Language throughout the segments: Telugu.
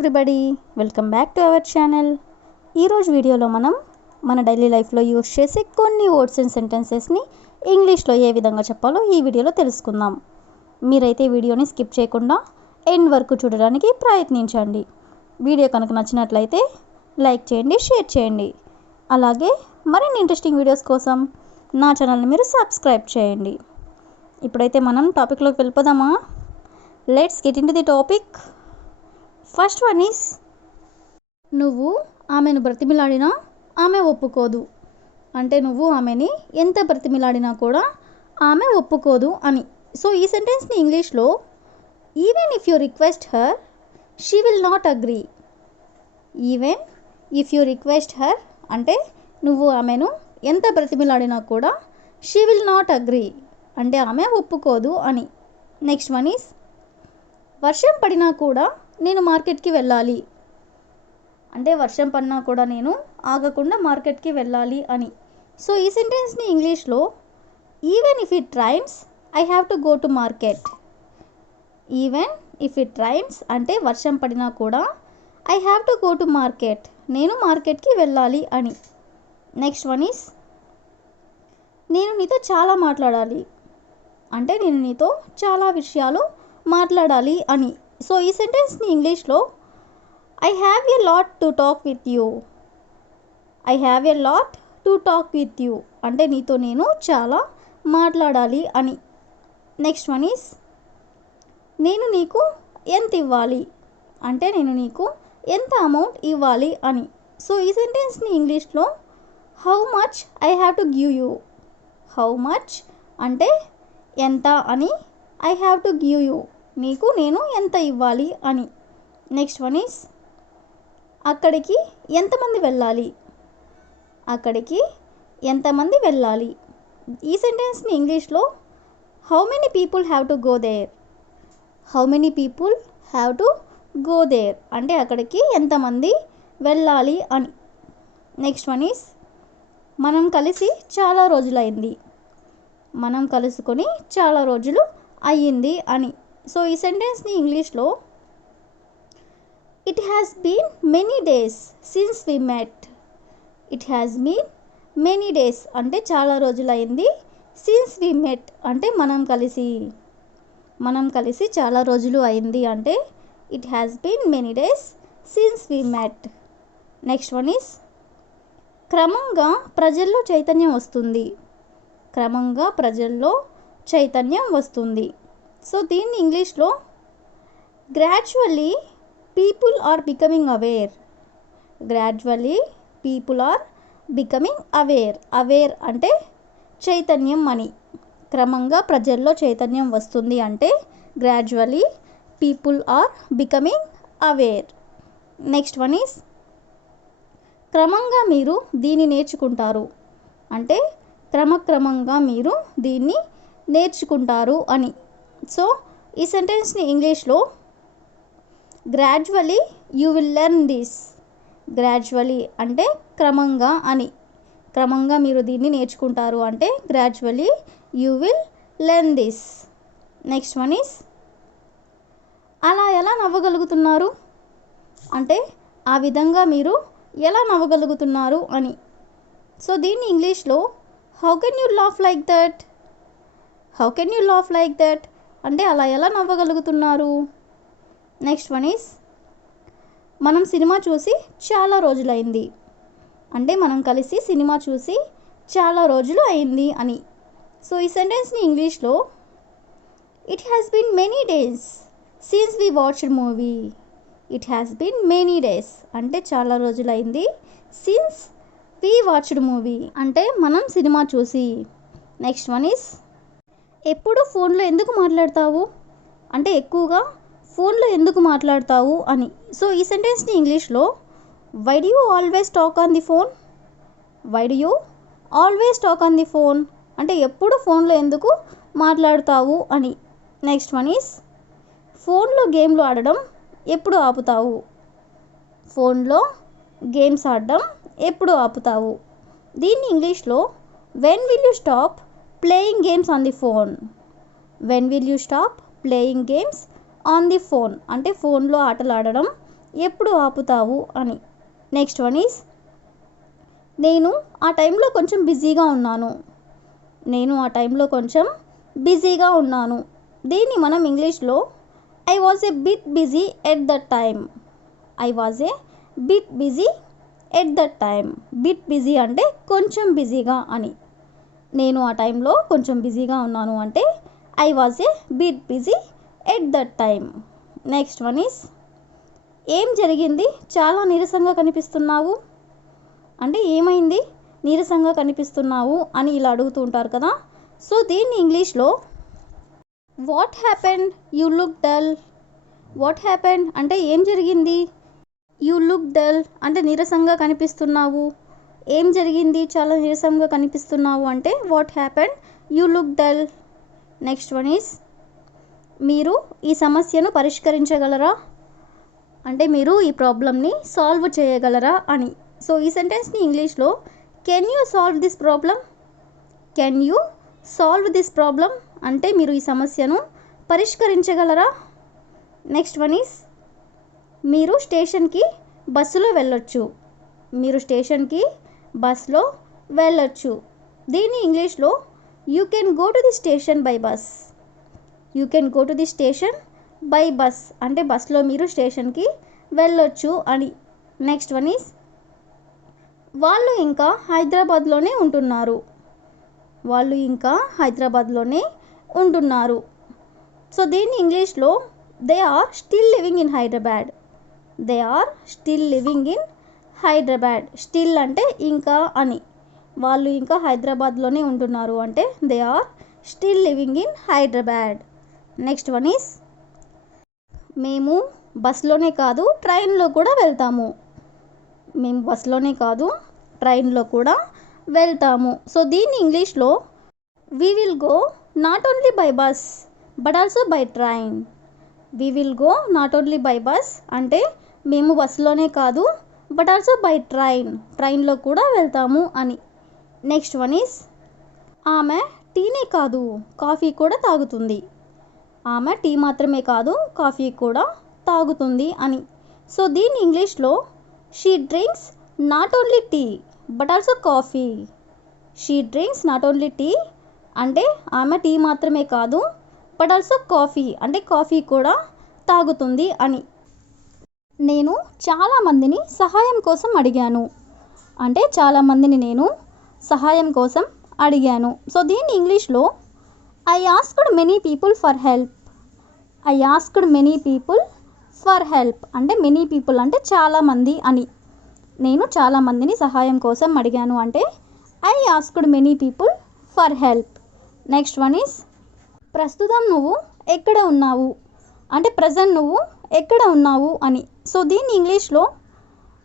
Everybody, welcome back to our channel. ఈరోజు వీడియోలో మనం మన డైలీ లైఫ్లో యూస్ చేసే కొన్ని వర్డ్స్ అండ్ సెంటెన్సెస్ని ఇంగ్లీష్లో ఏ విధంగా చెప్పాలో ఈ వీడియోలో తెలుసుకుందాం. మీరైతే వీడియోని స్కిప్ చేయకుండా ఎండ్ వరకు చూడడానికి ప్రయత్నించండి. వీడియో కనుక నచ్చినట్లయితే లైక్ చేయండి, షేర్ చేయండి. అలాగే మరిన్ని ఇంట్రెస్టింగ్ వీడియోస్ కోసం నా ఛానల్ని మీరు సబ్స్క్రైబ్ చేయండి. ఇప్పుడైతే మనం టాపిక్లోకి వెళ్ళిపోదామా? Let's get in to the topic. First one is, నువ్వు ఆమెను బ్రతిమిలాడినా ఆమె ఒప్పుకోదు. అంటే నువ్వు ఆమెని ఎంత బ్రతిమిలాడినా కూడా ఆమె ఒప్పుకోదు అని. సో ఈ సెంటెన్స్ని ఇంగ్లీష్లో even if you request her she will not agree. Even if you request her అంటే నువ్వు ఆమెను ఎంత బ్రతిమిలాడినా కూడా షీ విల్ నాట్ అగ్రీ అంటే ఆమె ఒప్పుకోదు అని. నెక్స్ట్ వన్ ఈస్, వర్షం పడినా కూడా నేను మార్కెట్కి వెళ్ళాలి. అంటే వర్షం పడినా కూడా నేను ఆగకుండా మార్కెట్కి వెళ్ళాలి అని. సో ఈ సెంటెన్స్ని ఇంగ్లీష్లో even if it rains I have to go to market. Even if it rains అంటే వర్షం పడినా కూడా I have to go to market నేను మార్కెట్కి వెళ్ళాలి అని. నెక్స్ట్ వన్ ఈస్, నేను నీతో చాలా మాట్లాడాలి. అంటే నేను నీతో చాలా విషయాలు మాట్లాడాలి అని. సో ఈ సెంటెన్స్ని ఇంగ్లీష్లో I have a lot to talk with you. I have a lot to talk with you అంటే నీతో నేను చాలా మాట్లాడాలి అని. నెక్స్ట్ వన్ ఈస్, నేను నీకు ఎంత ఇవ్వాలి. అంటే నేను నీకు ఎంత అమౌంట్ ఇవ్వాలి అని. సో ఈ సెంటెన్స్ని ఇంగ్లీష్లో how much I have to give you. How much అంటే ఎంత అని, I have to give you నీకు నేను ఎంత ఇవ్వాలి అని. నెక్స్ట్ వన్ ఈస్, అక్కడికి ఎంతమంది వెళ్ళాలి. అక్కడికి ఎంతమంది వెళ్ళాలి. ఈ సెంటెన్స్ని ఇంగ్లీష్లో how many people have to go there. How many people have to go there అంటే అక్కడికి ఎంతమంది వెళ్ళాలి అని. నెక్స్ట్ వన్ ఈస్, మనం కలిసి చాలా రోజులైంది. మనం కలుసుకొని చాలా రోజులు అయ్యింది అని. సో ఈ సెంటెన్స్ని ఇంగ్లీష్లో it has been many days since we met. It has been many days అంటే చాలా రోజులైంది. సిన్స్ వి మెట్ అంటే మనం కలిసి చాలా రోజులు అయింది అంటే it has been many days since we met. Next one is, క్రమంగా ప్రజల్లో చైతన్యం వస్తుంది. క్రమంగా ప్రజల్లో చైతన్యం వస్తుంది. సో దీన్ని ఇంగ్లీష్లో gradually people are becoming aware. Gradually people are becoming aware. Aware అంటే చైతన్యం అని. క్రమంగా ప్రజల్లో చైతన్యం వస్తుంది అంటే gradually people are becoming aware. Next one is, క్రమంగా మీరు దీన్ని నేర్చుకుంటారు. అంటే క్రమక్రమంగా మీరు దీన్ని నేర్చుకుంటారు అని. సో ఈ సెంటెన్స్ని ఇంగ్లీష్లో gradually you will learn this. Gradually అంటే క్రమంగా అని. క్రమంగా మీరు దీన్ని నేర్చుకుంటారు అంటే gradually you will learn this. Next one is, అలా ఎలా నవ్వగలుగుతున్నారు అంటే ఆ విధంగా మీరు ఎలా నవ్వగలుగుతున్నారు అని. సో దీన్ని ఇంగ్లీష్లో how can you laugh like that. How can you laugh like that అంటే అలా ఎలా నవ్వగలుగుతున్నారు. నెక్స్ట్ వన్ ఈస్, మనం సినిమా చూసి చాలా రోజులైంది. అంటే మనం కలిసి సినిమా చూసి చాలా రోజులు అయింది అని. సో ఈ సెంటెన్స్ని ఇంగ్లీష్లో it has been many days since we watched movie. It has been many days అంటే చాలా రోజులైంది. సిన్స్ వీ వాచ్డ్ మూవీ అంటే మనం సినిమా చూసి. నెక్స్ట్ వన్ ఈస్, ఎప్పుడు ఫోన్లో ఎందుకు మాట్లాడతావు అంటే ఎక్కువగా ఫోన్లో ఎందుకు మాట్లాడతావు అని. సో ఈ సెంటెన్స్ని ఇంగ్లీష్లో why do you always talk on the phone. Why do you always talk on the phone అంటే ఎప్పుడు ఫోన్లో ఎందుకు మాట్లాడతావు అని. నెక్స్ట్ వన్ ఈస్, ఫోన్లో గేమ్లు ఆడడం ఎప్పుడు ఆపుతావు. ఫోన్లో గేమ్స్ ఆడడం ఎప్పుడు ఆపుతావు. దీన్ని ఇంగ్లీష్లో when will you stop playing games on the phone. When will you stop playing games on the phone అంటే ఫోన్లో ఆటలు ఆడడం ఎప్పుడు ఆపుతావు అని. నెక్స్ట్ వన్ ఈజ్ నేను ఆ టైంలో కొంచెం బిజీగా ఉన్నాను. నేను ఆ టైంలో కొంచెం బిజీగా ఉన్నాను. దీన్ని మనం ఇంగ్లీష్లో I was a bit busy at that time. I was a bit busy at that time. Bit busy అంటే కొంచెం బిజీగా అని. నేను ఆ టైంలో కొంచెం బిజీగా ఉన్నాను అంటే I was a bit busy at that time. Next one is ఏం జరిగింది, చాలా నీరసంగా కనిపిస్తున్నావు అంటే ఏమైంది, నీరసంగా కనిపిస్తున్నావు అని ఇలా అడుగుతూ ఉంటారు కదా. సో దీన్ని ఇంగ్లీష్లో what happened, you look dull. What happened అంటే ఏం జరిగింది, యూ లుక్ డల్ అంటే నీరసంగా కనిపిస్తున్నావు. ఏం జరిగింది, చాలా నీరసంగా కనిపిస్తున్నావు అంటే what happened, you look dull. Next one is మీరు ఈ సమస్యను పరిష్కరించగలరా అంటే మీరు ఈ ప్రాబ్లమ్ని సాల్వ్ చేయగలరా అని. సో ఈ సెంటెన్స్ని ఇంగ్లీష్లో can you solve this problem. Can you solve this problem అంటే మీరు ఈ సమస్యను పరిష్కరించగలరా. నెక్స్ట్ వన్ ఈస్ మీరు స్టేషన్కి బస్సులో వెళ్ళొచ్చు. మీరు స్టేషన్కి బస్లో వెళ్ళొచ్చు. దీన్ని ఇంగ్లీష్లో you can go to the station by bus. You can go to the station by bus అంటే బస్లో మీరు స్టేషన్కి వెళ్ళొచ్చు అని. నెక్స్ట్ వన్ ఈస్ వాళ్ళు ఇంకా హైదరాబాద్లోనే ఉంటున్నారు. వాళ్ళు ఇంకా హైదరాబాద్లోనే ఉంటున్నారు. సో దీన్ని ఇంగ్లీష్లో they are still living in Hyderabad. They are still living in Hyderabad. Still అంటే ఇంకా అని. వాళ్ళు ఇంకా హైదరాబాద్లోనే ఉంటున్నారు అంటే they are still living in Hyderabad. Next one is మేము బస్లోనే కాదు ట్రైన్లో కూడా వెళ్తాము. మేము బస్లోనే కాదు ట్రైన్లో కూడా వెళ్తాము. సో దీన్ని ఇంగ్లీష్లో we will go not only by bus but also by train. We will go not only by bus అంటే మేము బస్సులోనే కాదు బట్ ఆల్సో బై ట్రైన్, ట్రైన్లో కూడా వెళ్తాము అని. నెక్స్ట్ వన్ ఈస్ ఆమె టీనే కాదు కాఫీ కూడా తాగుతుంది. ఆమె టీ మాత్రమే కాదు కాఫీ కూడా తాగుతుంది అని. సో దీన్ని ఇంగ్లీష్లో she drinks not only tea but also coffee. She drinks not only tea అంటే ఆమె టీ మాత్రమే కాదు బట్ ఆల్సో కాఫీ అంటే కాఫీ కూడా తాగుతుంది అని. నేను చాలామందిని సహాయం కోసం అడిగాను అంటే చాలామందిని నేను సహాయం కోసం అడిగాను. సో దీన్ని ఇంగ్లీష్లో I asked many people for help. I asked many people for help అంటే మెనీ పీపుల్ అంటే చాలామంది అని. నేను చాలామందిని సహాయం కోసం అడిగాను అంటే I asked many people for help. Next one is ప్రస్తుతం నువ్వు ఎక్కడ ఉన్నావు అంటే ప్రజెంట్ నువ్వు ఎక్కడ ఉన్నావు అని. సో దీన్ని ఇంగ్లీష్లో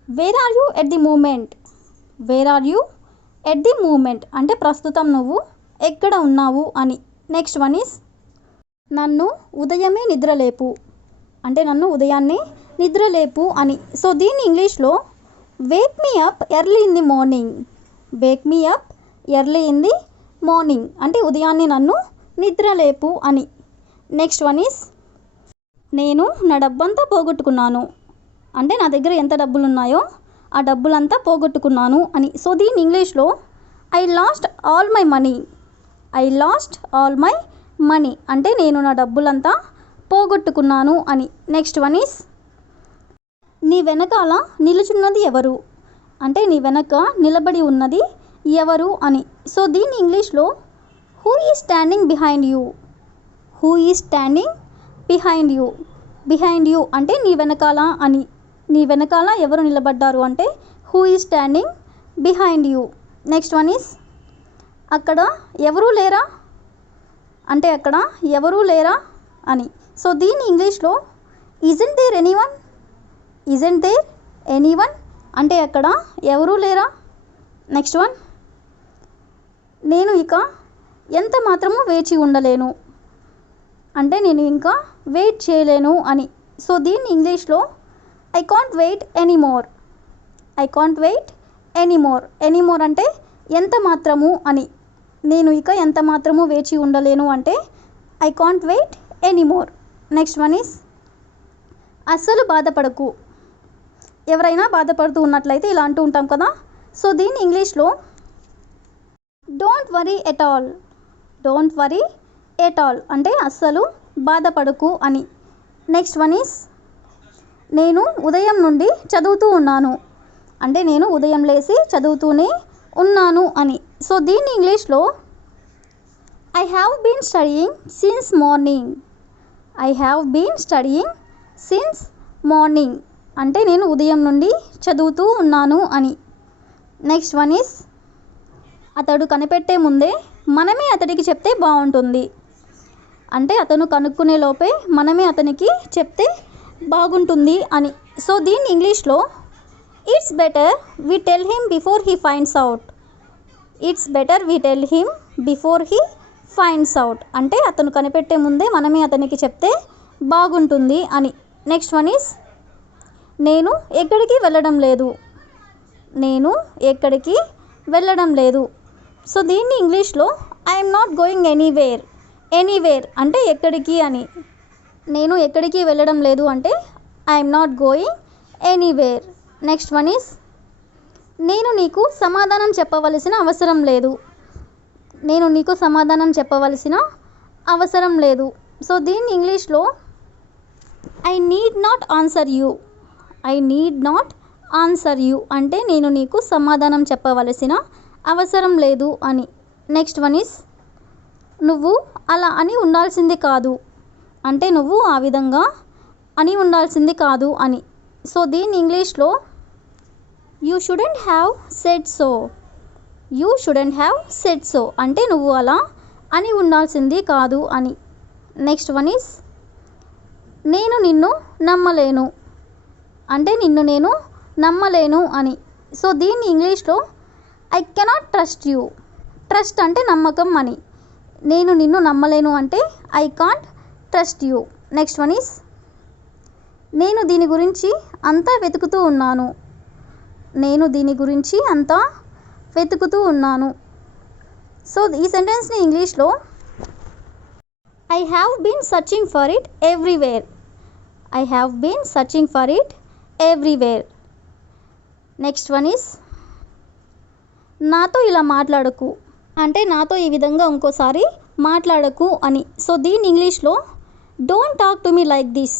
where are you at the moment. Where are you at the moment అంటే ప్రస్తుతం నువ్వు ఎక్కడ ఉన్నావు అని. నెక్స్ట్ వన్ ఈస్ నన్ను ఉదయమే నిద్రలేపు అంటే నన్ను ఉదయాన్నే నిద్రలేపు అని. సో దీన్ని ఇంగ్లీష్లో Wake me up early in the morning. Wake me up early in the morning అంటే ఉదయాన్నే నన్ను నిద్రలేపు అని. నెక్స్ట్ వన్ ఈస్ నేను నా డబ్బంతా పోగొట్టుకున్నాను అంటే నా దగ్గర ఎంత డబ్బులు ఉన్నాయో ఆ డబ్బులంతా పోగొట్టుకున్నాను అని. సో దీన్ని ఇంగ్లీష్లో I last all my money. I last all my money అంటే నేను నా డబ్బులంతా పోగొట్టుకున్నాను అని. నెక్స్ట్ వన్ ఈస్ నీ వెనకాల నిలుచున్నది ఎవరు అంటే నీ వెనక నిలబడి ఉన్నది ఎవరు అని. సో దీన్ని ఇంగ్లీష్లో who is standing behind you. Who is standing behind you. Behind you అంటే నీ వెనకాల అని. నీ వెనకాల ఎవరు నిలబడ్డారు అంటే who is standing behind you. Next one is అక్కడ ఎవరూ లేరా అంటే అక్కడ ఎవరూ లేరా అని. సో దీన్ని ఇంగ్లీష్లో isn't there anyone. Isn't there anyone అంటే అక్కడ ఎవరూ లేరా. నెక్స్ట్ వన్ నేను ఇక ఎంత మాత్రము వేచి ఉండలేను అంటే నేను ఇంకా వెయిట్ చేయలేను అని. సో దీన్ని ఇంగ్లీష్లో I can't wait anymore. I can't wait anymore. Anymore అంటే ఎంత మాత్రము అని. నేను ఇక ఎంత మాత్రము వేచి ఉండలేను అంటే I can't wait anymore. Next one is అస్సలు బాధపడకు ఎవరైనా బాధపడుతూ ఉన్నట్లయితే ఇలా అంటూ ఉంటాం కదా. సో దీన్ని ఇంగ్లీష్లో don't worry at all, don't worry at all అంటే అస్సలు బాధపడకు అని. నెక్స్ట్ వన్ ఈస్ నేను ఉదయం నుండి చదువుతూ ఉన్నాను అంటే నేను ఉదయం లేచి చదువుతూనే ఉన్నాను అని. సో దీన్ని ఇంగ్లీష్లో I have been studying since morning, I have been studying since morning అంటే నేను ఉదయం నుండి చదువుతూ ఉన్నాను అని. నెక్స్ట్ వన్ ఈస్ అతడు కనిపెట్టే ముందే మనమే అతడికి చెప్తే బాగుంటుంది అంటే అతను కనుక్కునే లోపే మనమే అతనికి చెప్తే బాగుంటుంది అని. సో దీన్ని ఇంగ్లీష్లో it's better we tell him before he finds out, it's better we tell him before he finds out అంటే అతను కనిపెట్టే ముందే మనమే అతనికి చెప్తే బాగుంటుంది అని. నెక్స్ట్ వన్ ఈస్ నేను ఎక్కడికి వెళ్ళడం లేదు, నేను ఎక్కడికి వెళ్ళడం లేదు. సో దీన్ని ఇంగ్లీష్లో I'm not going anywhere, anywhere అంటే ఎక్కడికి అని. నేను ఎక్కడికి వెళ్ళడం లేదు అంటే I'm not going anywhere. Next one is నేను నీకు సమాధానం చెప్పవలసిన అవసరం లేదు, నేను నీకు సమాధానం చెప్పవలసిన అవసరం లేదు. సో దీన్ని ఇంగ్లీష్లో I need not answer you, I need not answer you అంటే నేను నీకు సమాధానం చెప్పవలసిన అవసరం లేదు అని. నెక్స్ట్ వన్ ఈస్ నువ్వు అలా అని ఉండాల్సింది కాదు అంటే నువ్వు ఆ విధంగా అని ఉండాల్సింది కాదు అని. సో దీన్ని ఇంగ్లీష్లో you shouldn't have said so, you shouldn't have said so అంటే నువ్వు అలా అని ఉండాల్సింది కాదు అని. నెక్స్ట్ వన్ ఈస్ నేను నిన్ను నమ్మలేను అంటే నిన్ను నేను నమ్మలేను అని. సో దీన్ని ఇంగ్లీష్లో I cannot trust you, trust అంటే నమ్మకం అని. నేను నిన్ను నమ్మలేను అంటే I can't trust you. Next one is నేను దీని గురించి అంతా వెతుకుతూ ఉన్నాను, నేను దీని గురించి అంతా వెతుకుతూ ఉన్నాను. సో ఈ సెంటెన్స్ని ఇంగ్లీష్లో I have been searching for it everywhere, I have been searching for it everywhere. Next one is నాతో ఇలా మాట్లాడకు అంటే నాతో ఈ విధంగా ఇంకోసారి మాట్లాడకు అని. సో దీన్ని ఇంగ్లీష్లో don't talk to me like this,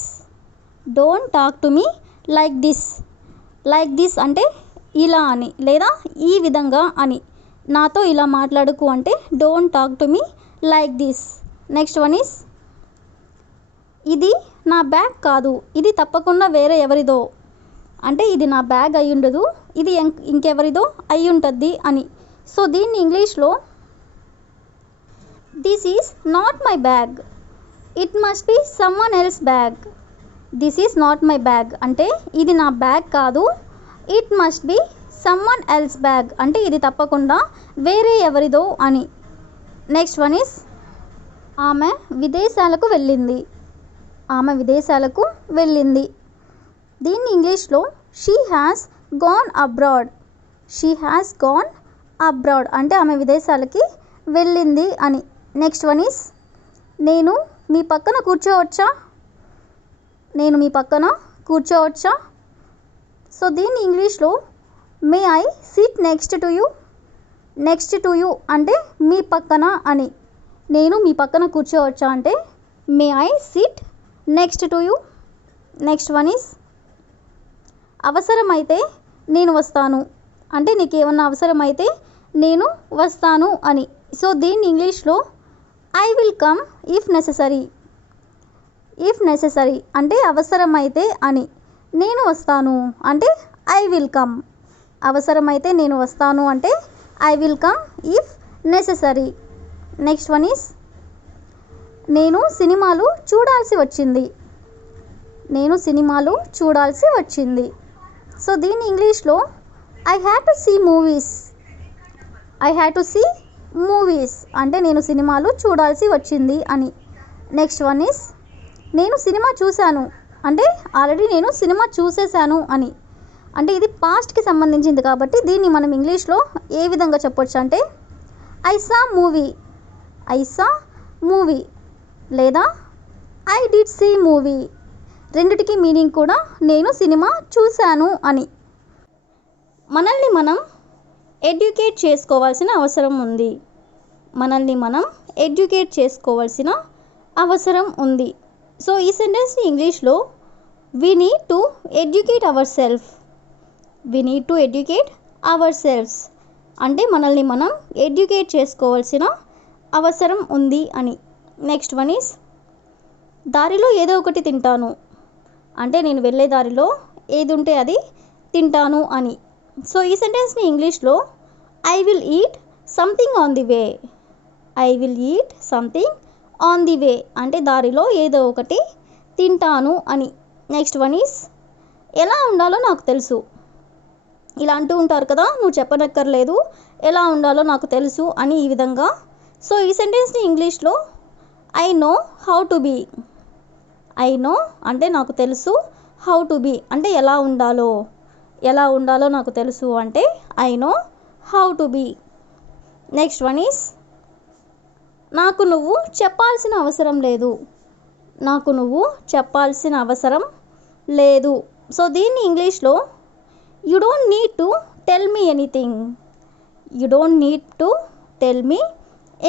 don't talk to me like this, like this అంటే ఇలా అని లేదా ఈ విధంగా అని. నాతో ఇలా మాట్లాడకు అంటే don't talk to me like this. Next one is ఇది నా బ్యాగ్ కాదు, ఇది తప్పకుండా వేరే ఎవరిదో అంటే ఇది నా బ్యాగ్ అయి ఉండదు, ఇది ఇంకెవరిదో అయి ఉంటుంది అని. సో దీన్ని ఇంగ్లీష్లో this is not my bag, it must be someone else bag, this is not my bag అంటే ఇది నా బ్యాగ్ కాదు, it must be someone else bag అంటే ఇది తప్పకుండా వేరే ఎవరిదో అని. నెక్స్ట్ వన్ ఈస్ ఆమె విదేశాలకు వెళ్ళింది, ఆమె విదేశాలకు వెళ్ళింది. దీన్ని ఇంగ్లీష్లో she has gone abroad, she has gone abroad అంటే ఆమె విదేశాలకి వెళ్ళింది అని. నెక్స్ట్ వన్ ఈస్ నేను మీ పక్కన కూర్చోవచ్చా, నేను మీ పక్కన కూర్చోవచ్చా. సో దీన్ని ఇంగ్లీష్లో may I SIT next to you, next to you అంటే మీ పక్కన అని. నేను మీ పక్కన కూర్చోవచ్చా అంటే may I SIT next to you. Next one is అవసరమైతే నేను వస్తాను అంటే నీకు ఏమన్నా అవసరమైతే నేను వస్తాను అని. సో దీన్ని ఇంగ్లీష్లో I will come if necessary, if necessary అంటే అవసరమైతే అని. నేను వస్తాను అంటే ఐ విల్ కమ్, అవసరమైతే నేను వస్తాను అంటే I will come if necessary. Next one is నేను సినిమాలు చూడాల్సి వచ్చింది, నేను సినిమాలు చూడాల్సి వచ్చింది. సో దీన్ని ఇంగ్లీష్లో I had to see movies, I had to see movies అంటే నేను సినిమాలు చూడాల్సి వచ్చింది అని. నెక్స్ట్ వన్ ఈస్ నేను సినిమా చూశాను అంటే ఆల్రెడీ నేను సినిమా చూసేసాను అని. అంటే ఇది పాస్ట్కి సంబంధించింది కాబట్టి దీన్ని మనం ఇంగ్లీష్లో ఏ విధంగా చెప్పొచ్చు అంటే I saw movie, I saw movie లేదా ఐ డిడ్ సీ మూవీ, రెండిటికి మీనింగ్ కూడా నేను సినిమా చూశాను అని. మనల్ని మనం ఎడ్యుకేట్ చేసుకోవాల్సిన అవసరం ఉంది. మనల్ని మనం ఎడ్యుకేట్ చేసుకోవాల్సిన అవసరం ఉంది. సో ఈ సెంటెన్స్ని ఇంగ్లీష్లో we need to educate our self. We need to educate our selves అంటే మనల్ని మనం ఎడ్యుకేట్ చేసుకోవాల్సిన అవసరం ఉంది అని. నెక్స్ట్ వన్ ఈస్ దారిలో ఏదో ఒకటి తింటాను అంటే నేను వెళ్ళే దారిలో ఏది ఉంటే అది తింటాను అని. సో ఈ సెంటెన్స్ని ఇంగ్లీష్లో I will eat something on the way. I will eat something on the way అంటే దారిలో ఏదో ఒకటి తింటాను అని. నెక్స్ట్ వన్ ఈస్ ఎలా ఉండాలో నాకు తెలుసు. ఇలా అంటూ ఉంటారు కదా, నువ్వు చెప్పనక్కర్లేదు, ఎలా ఉండాలో నాకు తెలుసు అని ఈ విధంగా. సో ఈ సెంటెన్స్ని ఇంగ్లీష్లో I know how to be. I know అంటే నాకు తెలుసు, హౌ టు బీ అంటే ఎలా ఉండాలో నాకు తెలుసు అంటే I know how to be. Next one is నాకు నువ్వు చెప్పాల్సిన అవసరం లేదు. నాకు నువ్వు చెప్పాల్సిన అవసరం లేదు. సో దీన్ని ఇంగ్లీష్లో you don't need to tell me anything. You don't need to tell me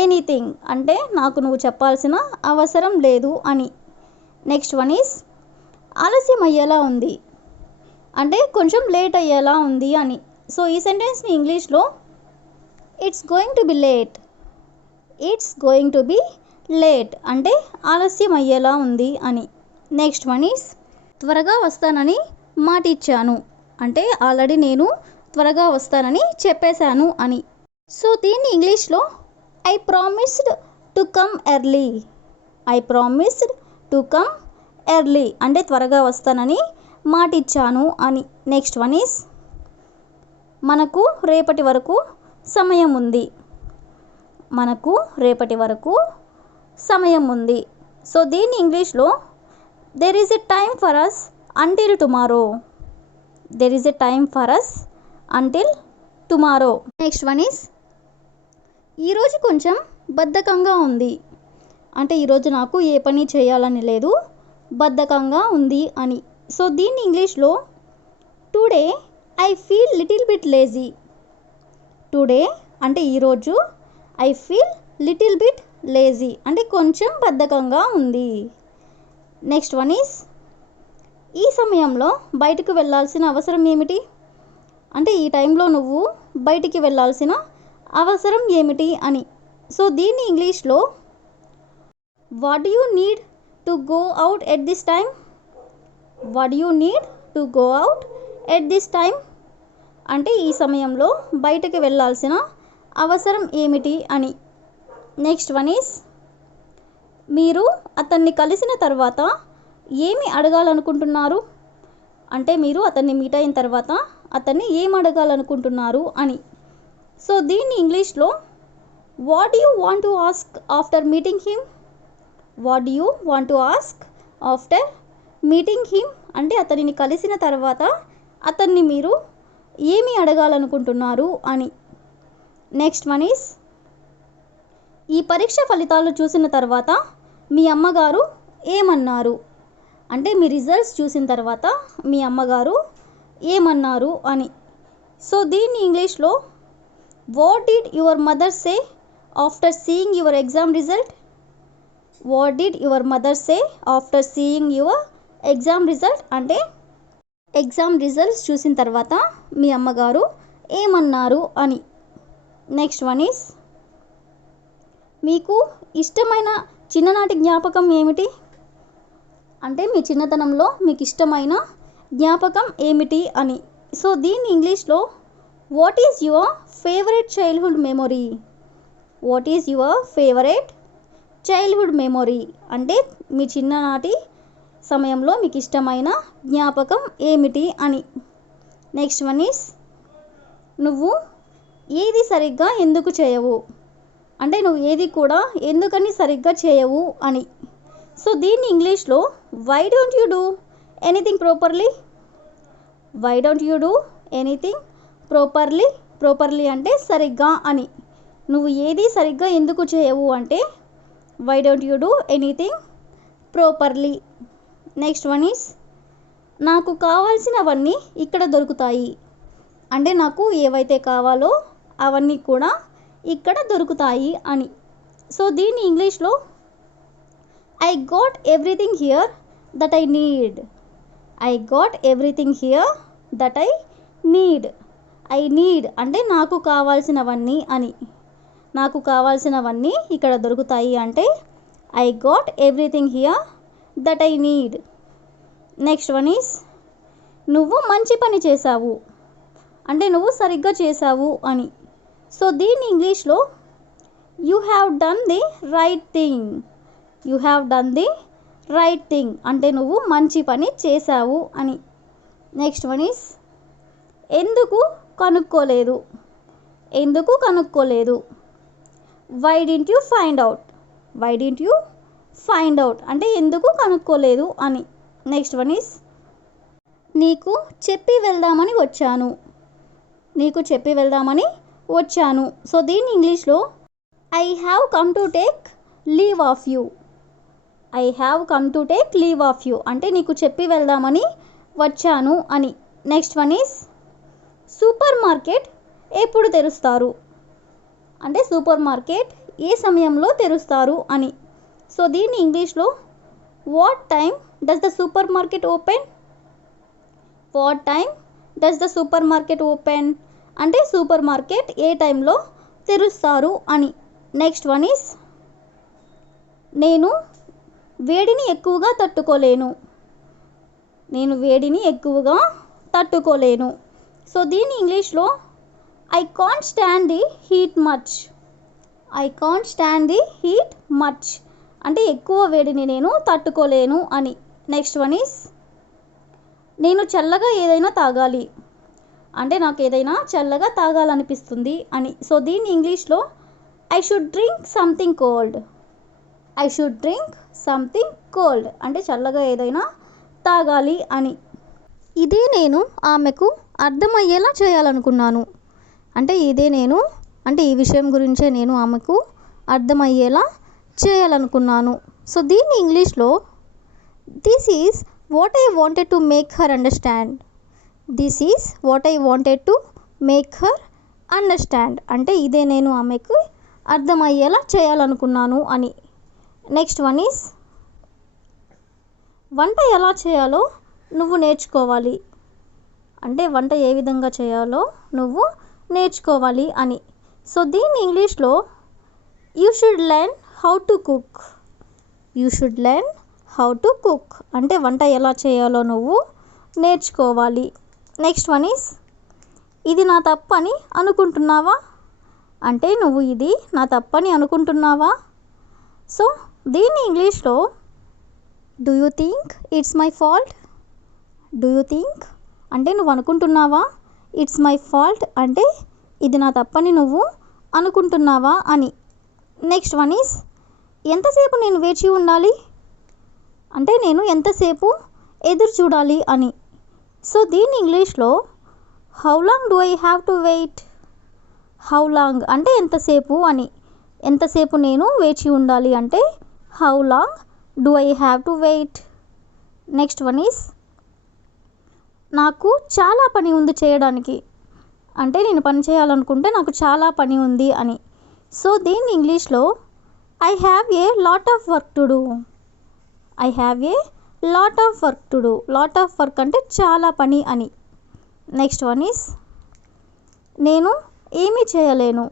anything అంటే నాకు నువ్వు చెప్పాల్సిన అవసరం లేదు అని. నెక్స్ట్ వన్ ఈస్ ఆలస్యం అయ్యేలా ఉంది అంటే కొంచెం లేట్ అయ్యేలా ఉంది అని. సో ఈ సెంటెన్స్ని ఇంగ్లీష్లో it's going to be late. It's going to be late అంటే ఆలస్యం అయ్యేలా ఉంది అని. నెక్స్ట్ వన్ ఈస్ త్వరగా వస్తానని మాట ఇచ్చాను అంటే ఆల్రెడీ నేను త్వరగా వస్తానని చెప్పేశాను అని. సో దీన్ని ఇంగ్లీష్లో I promised to come early. I promised to come early అంటే త్వరగా వస్తానని మాట ఇచ్చాను అని. నెక్స్ట్ వన్ ఈస్ మనకు రేపటి వరకు సమయం ఉంది. మనకు రేపటి వరకు సమయం ఉంది. సో దీన్ని ఇంగ్లీష్లో there is a time for us until tomorrow. There is a time for us until tomorrow. Next one is ఈరోజు కొంచెం బద్ధకంగా ఉంది అంటే ఈరోజు నాకు ఏ పని చేయాలని లేదు, బద్ధకంగా ఉంది అని. సో దీన్ని ఇంగ్లీష్లో today I feel little bit lazy. Today అంటే ఈరోజు, I feel little bit lazy అంటే కొంచెం బద్ధకంగా ఉంది. నెక్స్ట్ వన్ ఈస్ ఈ సమయంలో బయటకు వెళ్ళాల్సిన అవసరం ఏమిటి అంటే ఈ టైంలో నువ్వు బయటికి వెళ్ళాల్సిన అవసరం ఏమిటి అని. సో దీన్ని ఇంగ్లీష్లో what do you need to go out at this time. What do you need to go out at this time అంటే ఈ సమయంలో బయటకు వెళ్ళాల్సిన అవసరం ఏమిటి అని. నెక్స్ట్ వన్ ఈస్ మీరు అతన్ని కలిసిన తర్వాత ఏమి అడగాలనుకుంటున్నారు అంటే మీరు అతన్ని మీట్ అయిన తర్వాత అతన్ని ఏం అడగాలనుకుంటున్నారు అని. సో దీన్ని ఇంగ్లీష్లో what do you want to ask after meeting him. What do you want to ask after meeting him అంటే అతనిని కలిసిన తర్వాత అతన్ని మీరు ఏమి అడగాలనుకుంటున్నారు అని. నెక్స్ట్ వన్ ఈస్ ఈ పరీక్ష ఫలితాలు చూసిన తర్వాత మీ అమ్మగారు ఏమన్నారు అంటే మీ రిజల్ట్స్ చూసిన తర్వాత మీ అమ్మగారు ఏమన్నారు అని. సో దీన్ని ఇంగ్లీష్లో what did your mother say after seeing your exam result. What did your mother say after seeing your exam result అంటే ఎగ్జామ్ రిజల్ట్స్ చూసిన తర్వాత మీ అమ్మగారు ఏమన్నారు అని. నెక్స్ట్ వన్ ఈస్ మీకు ఇష్టమైన చిన్ననాటి జ్ఞాపకం ఏమిటి అంటే మీ చిన్నతనంలో మీకు ఇష్టమైన జ్ఞాపకం ఏమిటి అని. సో దీన్ని ఇంగ్లీష్లో what is your favourite childhood memory. What is your favourite childhood memory అంటే మీ చిన్ననాటి సమయంలో మీకు ఇష్టమైన జ్ఞాపకం ఏమిటి అని. నెక్స్ట్ వన్ ఈస్ నువ్వు ఏది సరిగ్గా ఎందుకు చేయవు అంటే నువ్వు ఏది కూడా ఎందుకని సరిగ్గా చేయవు అని. సో దీన్ని ఇంగ్లీష్లో why don't you do anything properly. Why don't you do anything properly. Properly అంటే సరిగ్గా అని. నువ్వు ఏది సరిగ్గా ఎందుకు చేయవు అంటే why don't you do anything properly. Next one is నాకు కావాల్సినవన్నీ ఇక్కడ దొరుకుతాయి. అంటే నాకు ఏవైతే కావాలో అవన్నీ కూడా ఇక్కడ దొరుకుతాయి అని. సో దీన్ని ఇంగ్లీష్లో I got everything here that I need. I got everything here that I need. I need అంటే నాకు కావాల్సినవన్నీ అని. నాకు కావాల్సినవన్నీ ఇక్కడ దొరుకుతాయి అంటే I got everything here that I need. Next one is నువ్వు మంచి పని చేశావు. అంటే నువ్వు సరిగ్గా చేశావు అని. సో దీన్ని ఇంగ్లీష్లో you have done the right thing. You have done the right thing అంటే నువ్వు మంచి పని చేశావు అని. నెక్స్ట్ వన్ ఈస్ ఎందుకు కనుక్కోలేదు. ఎందుకు కనుక్కోలేదు. Why didn't you find out. Why didn't you find out అంటే ఎందుకు కనుక్కోలేదు అని. నెక్స్ట్ వన్ ఈస్ నీకు చెప్పి వెళ్దామని వచ్చాను. నీకు చెప్పి వెళ్దామని వచ్చాను. సో దీన్ని ఇంగ్లీష్లో I have come to take leave of you. I have come to take leave of you అంటే నీకు చెప్పి వెళ్దామని వచ్చాను అని. Next one is super market ఎప్పుడు తెరుస్తారు. అంటే సూపర్ మార్కెట్ ఏ సమయంలో తెరుస్తారు అని. సో దీన్ని ఇంగ్లీష్లో what time does the super market open. What time does the super market open అంటే సూపర్ మార్కెట్ ఏ టైంలో తెరుస్తారు అని. నెక్స్ట్ వన్ ఈస్ నేను వేడిని ఎక్కువగా తట్టుకోలేను. నేను వేడిని ఎక్కువగా తట్టుకోలేను. సో దీన్ని ఇంగ్లీష్లో I can't stand the heat much. I can't stand the heat much అంటే ఎక్కువ వేడిని నేను తట్టుకోలేను అని. నెక్స్ట్ వన్ ఈస్ నేను చల్లగా ఏదైనా తాగాలి. అంటే నాకు ఏదైనా చల్లగా తాగాలనిపిస్తుంది అని. సో దీన్ని ఇంగ్లీష్లో I should drink something cold. I should drink something cold అంటే చల్లగా ఏదైనా తాగాలి అని. ఇదే నేను ఆమెకు అర్థమయ్యేలా చేయాలనుకున్నాను. అంటే ఈ విషయం గురించే నేను ఆమెకు అర్థమయ్యేలా చేయాలనుకున్నాను. సో దీన్ని ఇంగ్లీష్లో this is what I wanted to make her understand. This is what I wanted to make her understand అంటే ఇదే నేను ఆమెకు అర్థమయ్యేలా చేయాలనుకున్నాను అని. నెక్స్ట్ వన్ ఈజ్ వంట ఎలా చేయాలో నువ్వు నేర్చుకోవాలి. అంటే వంట ఏ విధంగా చేయాలో నువ్వు నేర్చుకోవాలి అని. సో దీన్ని ఇంగ్లీష్లో you should learn how to cook. You should learn how to cook అంటే వంట ఎలా చేయాలో నువ్వు నేర్చుకోవాలి. నెక్స్ట్ వన్ ఈస్ ఇది నా తప్పని అనుకుంటున్నావా. అంటే నువ్వు ఇది నా తప్పని అనుకుంటున్నావా. సో దీన్ని ఇంగ్లీష్లో do you think it's my fault. Do you think అంటే నువ్వు అనుకుంటున్నావా. ఇట్స్ మై ఫాల్ట్ అంటే ఇది నా తప్పని నువ్వు అనుకుంటున్నావా అని. నెక్స్ట్ వన్ ఈస్ ఎంతసేపు నేను వేచి ఉండాలి. అంటే నేను ఎంతసేపు ఎదురు చూడాలి అని. సో దీన్ని ఇంగ్లీష్లో how long do I have to wait. How long అంటే ఎంతసేపు అని. ఎంతసేపు నేను వేచి ఉండాలి అంటే how long do I have to wait. Next one is నాకు చాలా పని ఉంది చేయడానికి. అంటే నేను పని చేయాలనుకుంటే నాకు చాలా పని ఉంది అని. సో దీన్ని ఇంగ్లీష్లో I have a lot of work to do. I have a lot of work to do. Lot of work అంటే చాలా పని అని. నెక్స్ట్ వన్ ఈస్ నేను ఏమీ చేయలేను.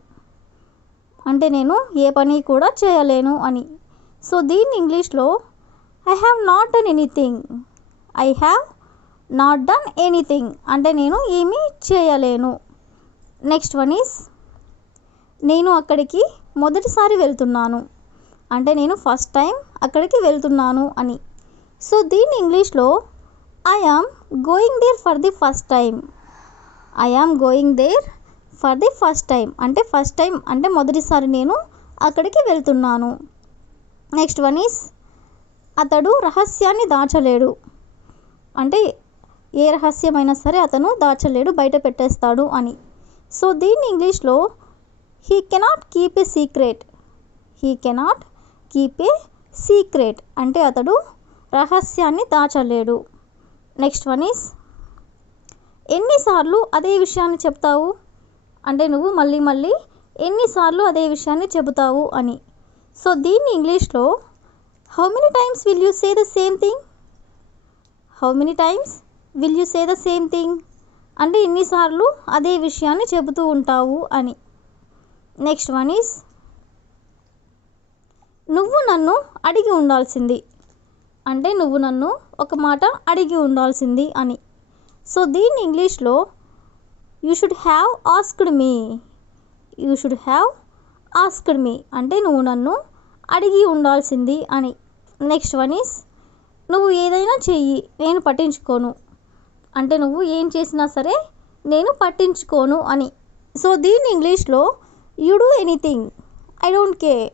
అంటే నేను ఏ పని కూడా చేయలేను అని. సో దీన్ని ఇంగ్లీష్లో I have not done anything. I have not done anything అంటే నేను ఏమీ చేయలేను. నెక్స్ట్ వన్ ఈస్ నేను అక్కడికి మొదటిసారి వెళ్తున్నాను. అంటే నేను ఫస్ట్ టైం అక్కడికి వెళ్తున్నాను అని. సో దీన్ని ఇంగ్లీష్లో I am going there for the first time. I am going there for the first time అంటే ఫస్ట్ టైం అంటే మొదటిసారి నేను అక్కడికి వెళ్తున్నాను. నెక్స్ట్ వన్ ఈస్ అతడు రహస్యాన్ని దాచలేడు. అంటే ఏ రహస్యమైనా సరే అతను దాచలేడు, బయట పెట్టేస్తాడు అని. సో దీన్ని ఇంగ్లీష్లో he cannot keep a secret. He cannot keep a secret అంటే అతడు రహస్యాన్ని దాచలేడు. నెక్స్ట్ వన్ ఈస్ ఎన్నిసార్లు అదే విషయాన్ని చెప్తావు, అంటే నువ్వు మళ్ళీ మళ్ళీ ఎన్నిసార్లు అదే విషయాన్ని చెబుతావు అని. సో దీన్ని ఇంగ్లీష్లో how many times will you say the same thing, how many times will you say the same thing అంటే ఎన్నిసార్లు అదే విషయాన్ని చెబుతూ ఉంటావు అని. నెక్స్ట్ వన్ ఈస్ నువ్వు నన్ను అడిగి ఉండాల్సింది, అంటే నువ్వు నన్ను ఒక మాట అడిగి ఉండాల్సింది అని. సో దీన్ని ఇంగ్లీష్లో you should have asked me, you should have asked me అంటే నువ్వు నన్ను అడిగి ఉండాల్సింది అని. నెక్స్ట్ వన్ ఈస్ నువ్వు ఏదైనా చెయ్యి నేను పట్టించుకోను, అంటే నువ్వు ఏం చేసినా సరే నేను పట్టించుకోను అని. సో దీన్ని ఇంగ్లీష్లో you do anything I don't care,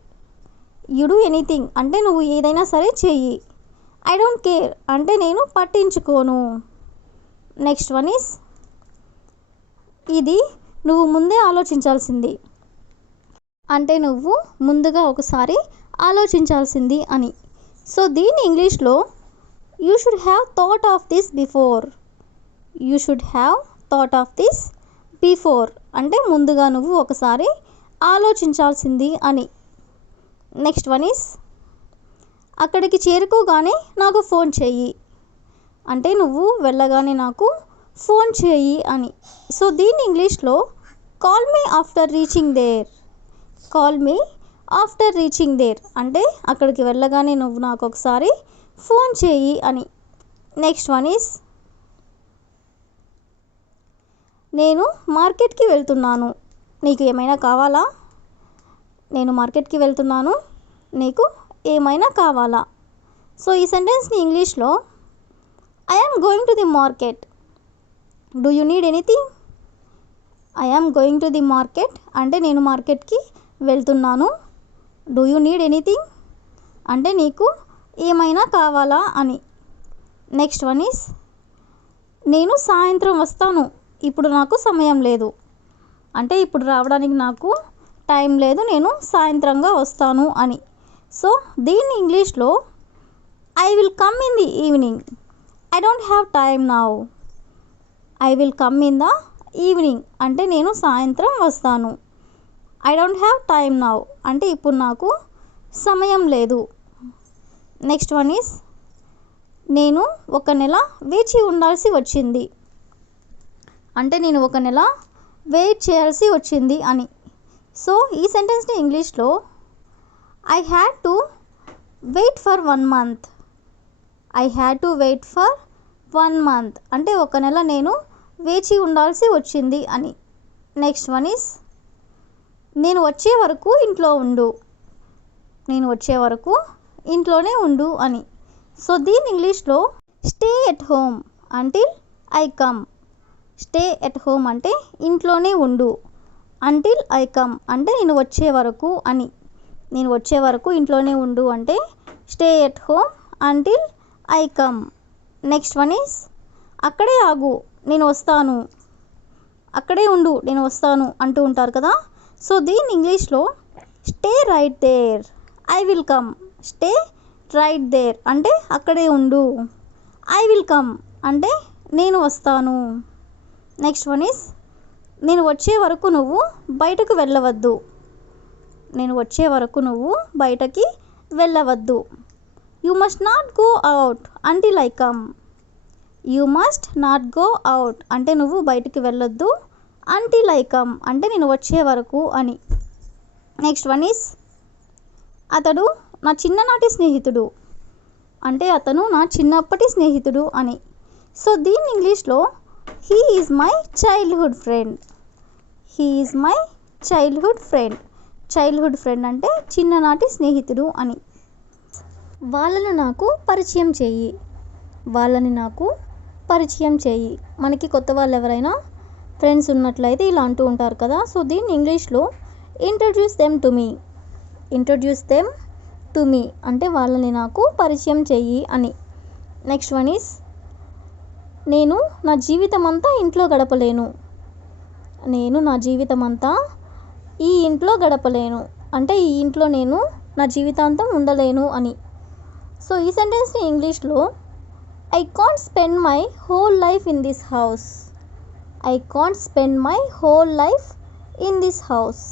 you do anything అంటే నువ్వు ఏదైనా సరే చెయ్యి, ఐ డోంట్ కేర్ అంటే నేను పట్టించుకోను. నెక్స్ట్ వన్ ఈస్ ఇది నువ్వు ముందే ఆలోచించాల్సింది, అంటే నువ్వు ముందుగా ఒకసారి ఆలోచించాల్సింది అని. సో దీన్ని ఇంగ్లీష్లో you should have thought of this before, you should have thought of this before అంటే ముందుగా నువ్వు ఒకసారి ఆలోచించాల్సింది అని. నెక్స్ట్ వన్ ఈస్ అక్కడికి చేరుకోగానే నాకు ఫోన్ చెయ్యి, అంటే నువ్వు వెళ్ళగానే నాకు ఫోన్ చేయి అని. సో దీన్ని ఇంగ్లీష్లో call me after reaching there, call me after reaching there అంటే అక్కడికి వెళ్ళగానే నువ్వు నాకు ఒకసారి ఫోన్ చేయి అని. నెక్స్ట్ వన్ ఈస్ నేను మార్కెట్కి వెళ్తున్నాను, నీకు ఏమైనా కావాలా, నేను మార్కెట్కి వెళ్తున్నాను నీకు ఏమైనా కావాలా. సో ఈ సెంటెన్స్ని ఇంగ్లీష్లో I am going to the market, do you need anything, I am going to the market అంటే నేను మార్కెట్కి వెళ్తున్నాను, డూ యూ నీడ్ ఎనీథింగ్ అంటే నీకు ఏమైనా కావాలా అని. నెక్స్ట్ వన్ ఈస్ నేను సాయంత్రం వస్తాను, ఇప్పుడు నాకు సమయం లేదు, అంటే ఇప్పుడు రావడానికి నాకు టైం లేదు, నేను సాయంత్రంగా వస్తాను అని. సో దీన్ని ఇంగ్లీష్లో I will come in the evening, I don't have time now, I will come in the evening అంటే నేను సాయంత్రం వస్తాను, I don't have time now అంటే ఇప్పుడు నాకు సమయం లేదు. నెక్స్ట్ వన్ ఈస్ నేను ఒక నెల వేచి ఉండాల్సి వచ్చింది, అంటే నేను ఒక నెల వెయిట్ చేయాల్సి వచ్చింది అని. సో ఈ సెంటెన్స్ని ఇంగ్లీష్లో I had to wait for 1 month, I had to wait for 1 month అంటే ఒక నెల నేను వేచి ఉండాల్సి వచ్చింది అని. నెక్స్ట్ వన్ ఈస్ నేను వచ్చే వరకు ఇంట్లో ఉండు, నేను వచ్చే వరకు ఇంట్లోనే ఉండు అని. సో దీని ఇంగ్లీష్లో stay at home until I come, stay at home అంటే ఇంట్లోనే ఉండు, అంటిల్ ఐ కమ్ అంటే నేను వచ్చే వరకు అని. నేను వచ్చే వరకు ఇంట్లోనే ఉండు అంటే stay at home until I come. Next one is అక్కడే ఆగు నేను వస్తాను, అక్కడే ఉండు నేను వస్తాను అంటూ ఉంటారు కదా. సో దీన్ని ఇంగ్లీష్లో stay right there I will come, stay right there అంటే అక్కడే ఉండు, ఐ విల్ కమ్ అంటే నేను వస్తాను. నెక్స్ట్ వన్ ఈస్ నేను వచ్చే వరకు నువ్వు బయటకు వెళ్ళవద్దు, నేను వచ్చే వరకు నువ్వు బయటకి వెళ్ళవద్దు, you must not go out until I come, you must not go out అంటే నువ్వు బయటికి వెళ్ళొద్దు, అంటిల్ ఐ కమ్ అంటే నేను వచ్చే వరకు అని. నెక్స్ట్ వన్ ఈస్ అతడు నా చిన్ననాటి స్నేహితుడు, అంటే అతను నా చిన్నప్పటి స్నేహితుడు అని. సో దీన్ని ఇంగ్లీష్లో he is my childhood friend, he is my childhood friend, childhood friend అంటే చిన్ననాటి స్నేహితుడు అని. వాళ్ళను నాకు పరిచయం చెయ్యి, వాళ్ళని నాకు పరిచయం చెయ్యి మనకి కొత్త వాళ్ళు ఎవరైనా ఫ్రెండ్స్ ఉన్నట్లయితే ఇలా అంటూ ఉంటారు కదా. సో దీన్ని ఇంగ్లీష్లో introduce them to me, introduce them to me అంటే వాళ్ళని నాకు పరిచయం చెయ్యి అని. నెక్స్ట్ వన్ ఈస్ నేను నా జీవితం అంతా ఇంట్లో గడపలేను, నేను నా జీవితం అంతా ఈ ఇంట్లో గడపలేను అంటే ఈ ఇంట్లో నేను నా జీవితాంతం ఉండలేను అని. సో ఈ సెంటెన్స్ని ఇంగ్లీష్లో I can't spend my whole life in this house. I can't spend my whole life in this house.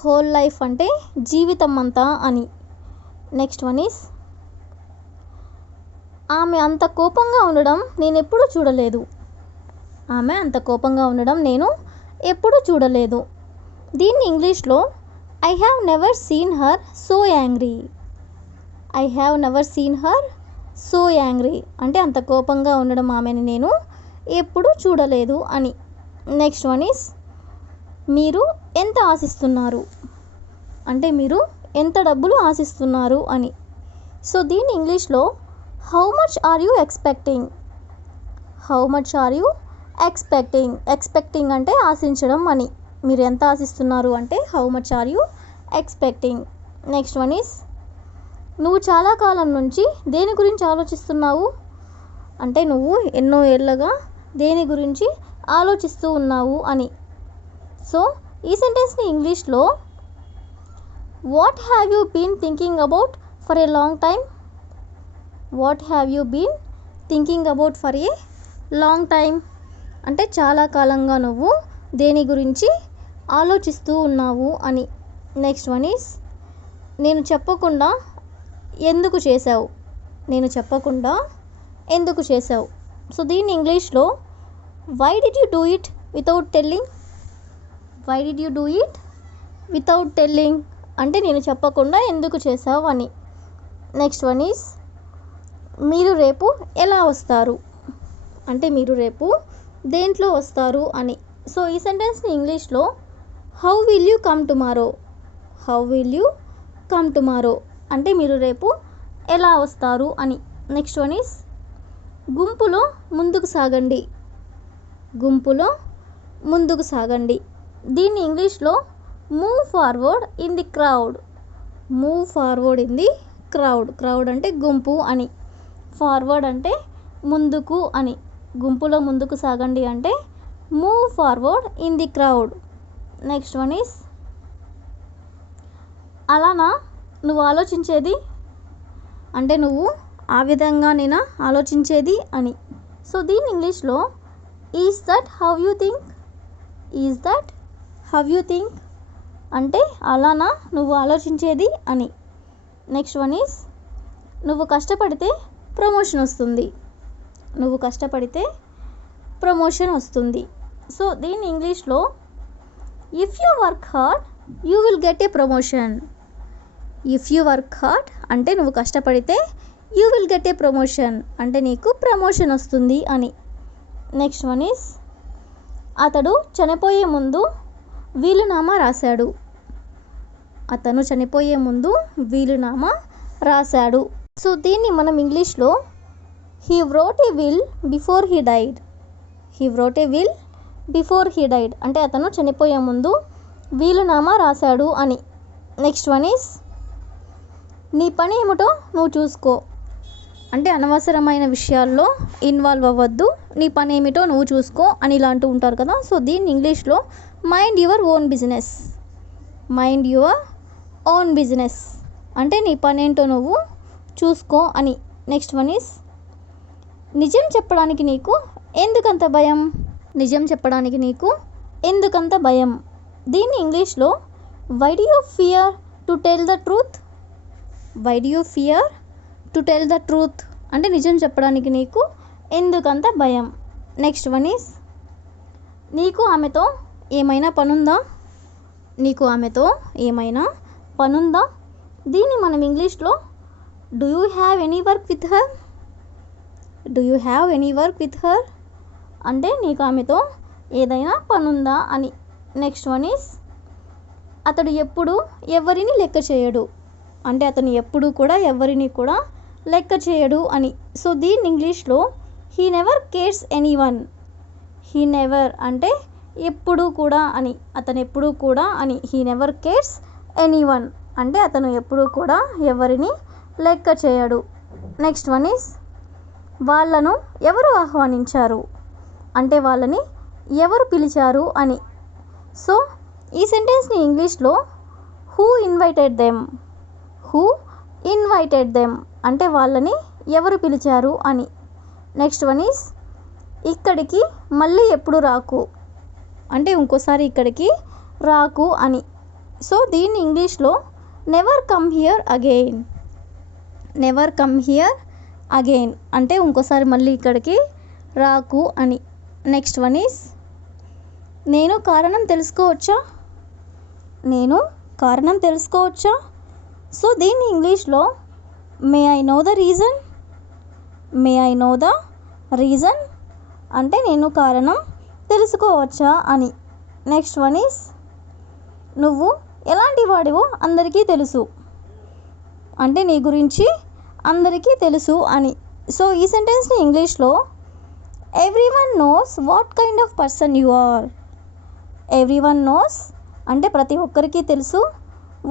Whole life అంటే జీవితం అంతా అని. నెక్స్ట్ వన్ ఈస్ ఆమె అంత కోపంగా ఉండడం నేను ఎప్పుడూ చూడలేదు. ఆమె అంత కోపంగా ఉండడం నేను ఎప్పుడూ చూడలేదు. దీన్ని ఇంగ్లీష్లో I have never seen her so angry. I have never seen her so angry అంటే అంత కోపంగా ఉండడం ఆమెని నేను ఎప్పుడూ చూడలేదు అని. నెక్స్ట్ వన్ ఈస్ మీరు ఎంత ఆశిస్తున్నారు అంటే మీరు ఎంత డబ్బులు ఆశిస్తున్నారు అని. సో దీన్ని ఇంగ్లీష్లో how much are you expecting. How much are you expecting. Expecting అంటే ఆశించడం అని. మీరు ఎంత ఆశిస్తున్నారు అంటే how much are you expecting. Next one is నువ్వు చాలా కాలం నుంచి దేని గురించి ఆలోచిస్తున్నావు అంటే నువ్వు ఎన్నో ఏళ్ళగా దేని గురించి ఆలోచిస్తూ ఉన్నావు అని. సో ఈ సెంటెన్స్ని ఇంగ్లీష్లో what have you been thinking about for a long time. What have you been thinking about for a long time అంటే చాలా కాలంగా నువ్వు దేని గురించి ఆలోచిస్తూ ఉన్నావు అని. నెక్స్ట్ వన్ ఈస్ నేను చెప్పకుండా ఎందుకు చేసావు. నేను చెప్పకుండా ఎందుకు చేసావు. సో దీన్ని ఇంగ్లీష్లో why did you do it without telling. Why did you do it without telling అంటే నేను చెప్పకుండా ఎందుకు చేసావు అని. నెక్స్ట్ వన్ ఈస్ మీరు రేపు ఎలా వస్తారు అంటే మీరు రేపు దేంట్లో వస్తారు అని. సో ఈ సెంటెన్స్ని ఇంగ్లీష్లో how will you come tomorrow. How will you come tomorrow అంటే మీరు రేపు ఎలా వస్తారు అని. నెక్స్ట్ వన్ ఈస్ గుంపులో ముందుకు సాగండి. గుంపులో ముందుకు సాగండి. దీన్ని ఇంగ్లీష్లో move forward in the crowd. Move forward in the crowd. Crowd అంటే గుంపు అని. ఫార్వర్డ్ అంటే ముందుకు అని. గుంపులో ముందుకు సాగండి అంటే move forward in the crowd. Next one is అలానా నువ్వు ఆలోచించేది అంటే నువ్వు ఆ విధంగా నేను ఆలోచించేది అని. సో దీన్ని ఇంగ్లీష్లో is that how you think. Is that how you think అంటే అలానా నువ్వు ఆలోచించేది అని. నెక్స్ట్ వన్ ఈస్ నువ్వు కష్టపడితే ప్రమోషన్ వస్తుంది. నువ్వు కష్టపడితే ప్రమోషన్ వస్తుంది. సో దీన్ని ఇంగ్లీష్లో if you work hard you will get a promotion. If you work hard అంటే నువ్వు కష్టపడితే you will get a promotion అంటే నీకు ప్రమోషన్ వస్తుంది అని. నెక్స్ట్ వన్ ఈస్ అతడు చనిపోయే ముందు వీలునామా రాశాడు. అతను చనిపోయే ముందు వీలునామా రాశాడు. సో దీన్ని మనం ఇంగ్లీష్లో he wrote A will before he died. He wrote A will before he died అంటే అతను చనిపోయే ముందు వీలునామా రాశాడు అని. నెక్స్ట్ వన్ ఈస్ నీ పని ఏమిటో నువ్వు చూసుకో అంటే అనవసరమైన విషయాల్లో ఇన్వాల్వ్ అవ్వద్దు. నీ పని ఏమిటో నువ్వు చూసుకో అని ఇలా అంటూ ఉంటారు కదా. సో దీన్ని ఇంగ్లీష్లో mind your own business. Mind your own business అంటే నీ పని ఏంటో నువ్వు చూసుకో అని. నెక్స్ట్ వన్ ఈస్ నిజం చెప్పడానికి నీకు ఎందుకంత భయం. నిజం చెప్పడానికి నీకు ఎందుకంత భయం. దీన్ని ఇంగ్లీష్లో why do you fear to tell the truth. Why do you fear to tell the truth అంటే నిజం చెప్పడానికి నీకు ఎందుకంత భయం. నెక్స్ట్ వన్ ఈస్ నీకు ఆమెతో ఏమైనా పనుందా. నీకు ఆమెతో ఏమైనా పనుందా. దీన్ని మనం ఇంగ్లీష్లో do you have any work with her. Do you have any work with her అంటే నీకు ఆమెతో ఏదైనా పనుందా అని. నెక్స్ట్ వన్ ఈస్ అతడు ఎప్పుడు ఎవరిని లెక్క చేయడు అంటే అతను ఎప్పుడు కూడా ఎవరిని కూడా లెక్క చేయడు అని. సో దీన్ని ఇంగ్లీష్లో he never cares any one. He never అంటే ఎప్పుడు కూడా అని. అతను ఎప్పుడు కూడా అని. He never cares any one అంటే అతను ఎప్పుడు కూడా ఎవరిని లెక్క చేయడు. నెక్స్ట్ వన్ ఈస్ వాళ్ళను ఎవరు ఆహ్వానించారు అంటే వాళ్ళని ఎవరు పిలిచారు అని. సో ఈ సెంటెన్స్ని ఇంగ్లీష్లో who invited them. Who invited them అంటే వాళ్ళని ఎవరు పిలిచారు అని. నెక్స్ట్ వన్ ఈస్ ఇక్కడికి మళ్ళీ ఎప్పుడు రాకు అంటే ఇంకోసారి ఇక్కడికి రాకు అని. సో దీన్ని ఇంగ్లీష్లో never come here again. Never come here again అంటే ఇంకోసారి మళ్ళీ ఇక్కడికి రాకు అని. నెక్స్ట్ వన్ ఈస్ నేను కారణం తెలుసుకోవచ్చా. నేను కారణం తెలుసుకోవచ్చా. సో దీన్ని ఇంగ్లీష్లో may I know the reason. May I know the reason అంటే నేను కారణం తెలుసుకోవచ్చా అని. నెక్స్ట్ వన్ ఈస్ నువ్వు ఎలాంటి వాడివో అందరికీ తెలుసు అంటే నీ గురించి అందరికీ తెలుసు అని. సో ఈ సెంటెన్స్ని ఇంగ్లీష్లో everyone knows what kind of person you are. Everyone knows అంటే ప్రతి ఒక్కరికి తెలుసు.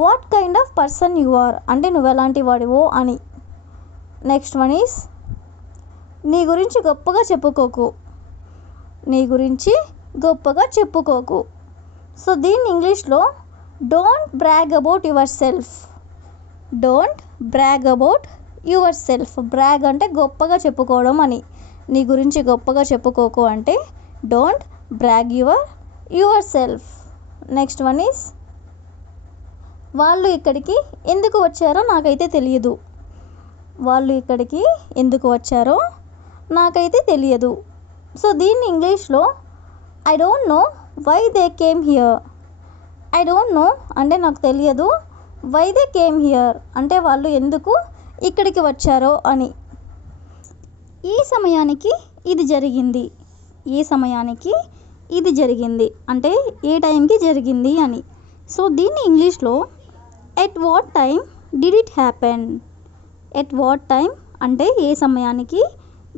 What kind of person you are అంటే నువ్వు ఎలాంటి వాడివో అని. నెక్స్ట్ వన్ ఈస్ నీ గురించి గొప్పగా చెప్పుకోకు. నీ గురించి గొప్పగా చెప్పుకోకు. సో దీన్ని ఇంగ్లీష్లో don't brag about your self. Don't brag about your self. Brag అంటే గొప్పగా చెప్పుకోవడం అని. నీ గురించి గొప్పగా చెప్పుకోకు అంటే don't brag your self. Next one is వాళ్ళు ఇక్కడికి ఎందుకు వచ్చారో నాకైతే తెలియదు. వాళ్ళు ఇక్కడికి ఎందుకు వచ్చారో నాకైతే తెలియదు. సో దీన్ని ఇంగ్లీష్లో I don't know why they came here. I don't know అంటే నాకు తెలియదు. వై దే కేమ్ హియర్ అంటే వాళ్ళు ఎందుకు ఇక్కడికి వచ్చారో అని. ఈ సమయానికి ఇది జరిగింది. ఈ సమయానికి ఇది జరిగింది అంటే ఏ టైంకి జరిగింది అని. సో దీన్ని ఇంగ్లీష్లో at what time did it happen. At what time అంటే ఏ సమయానికి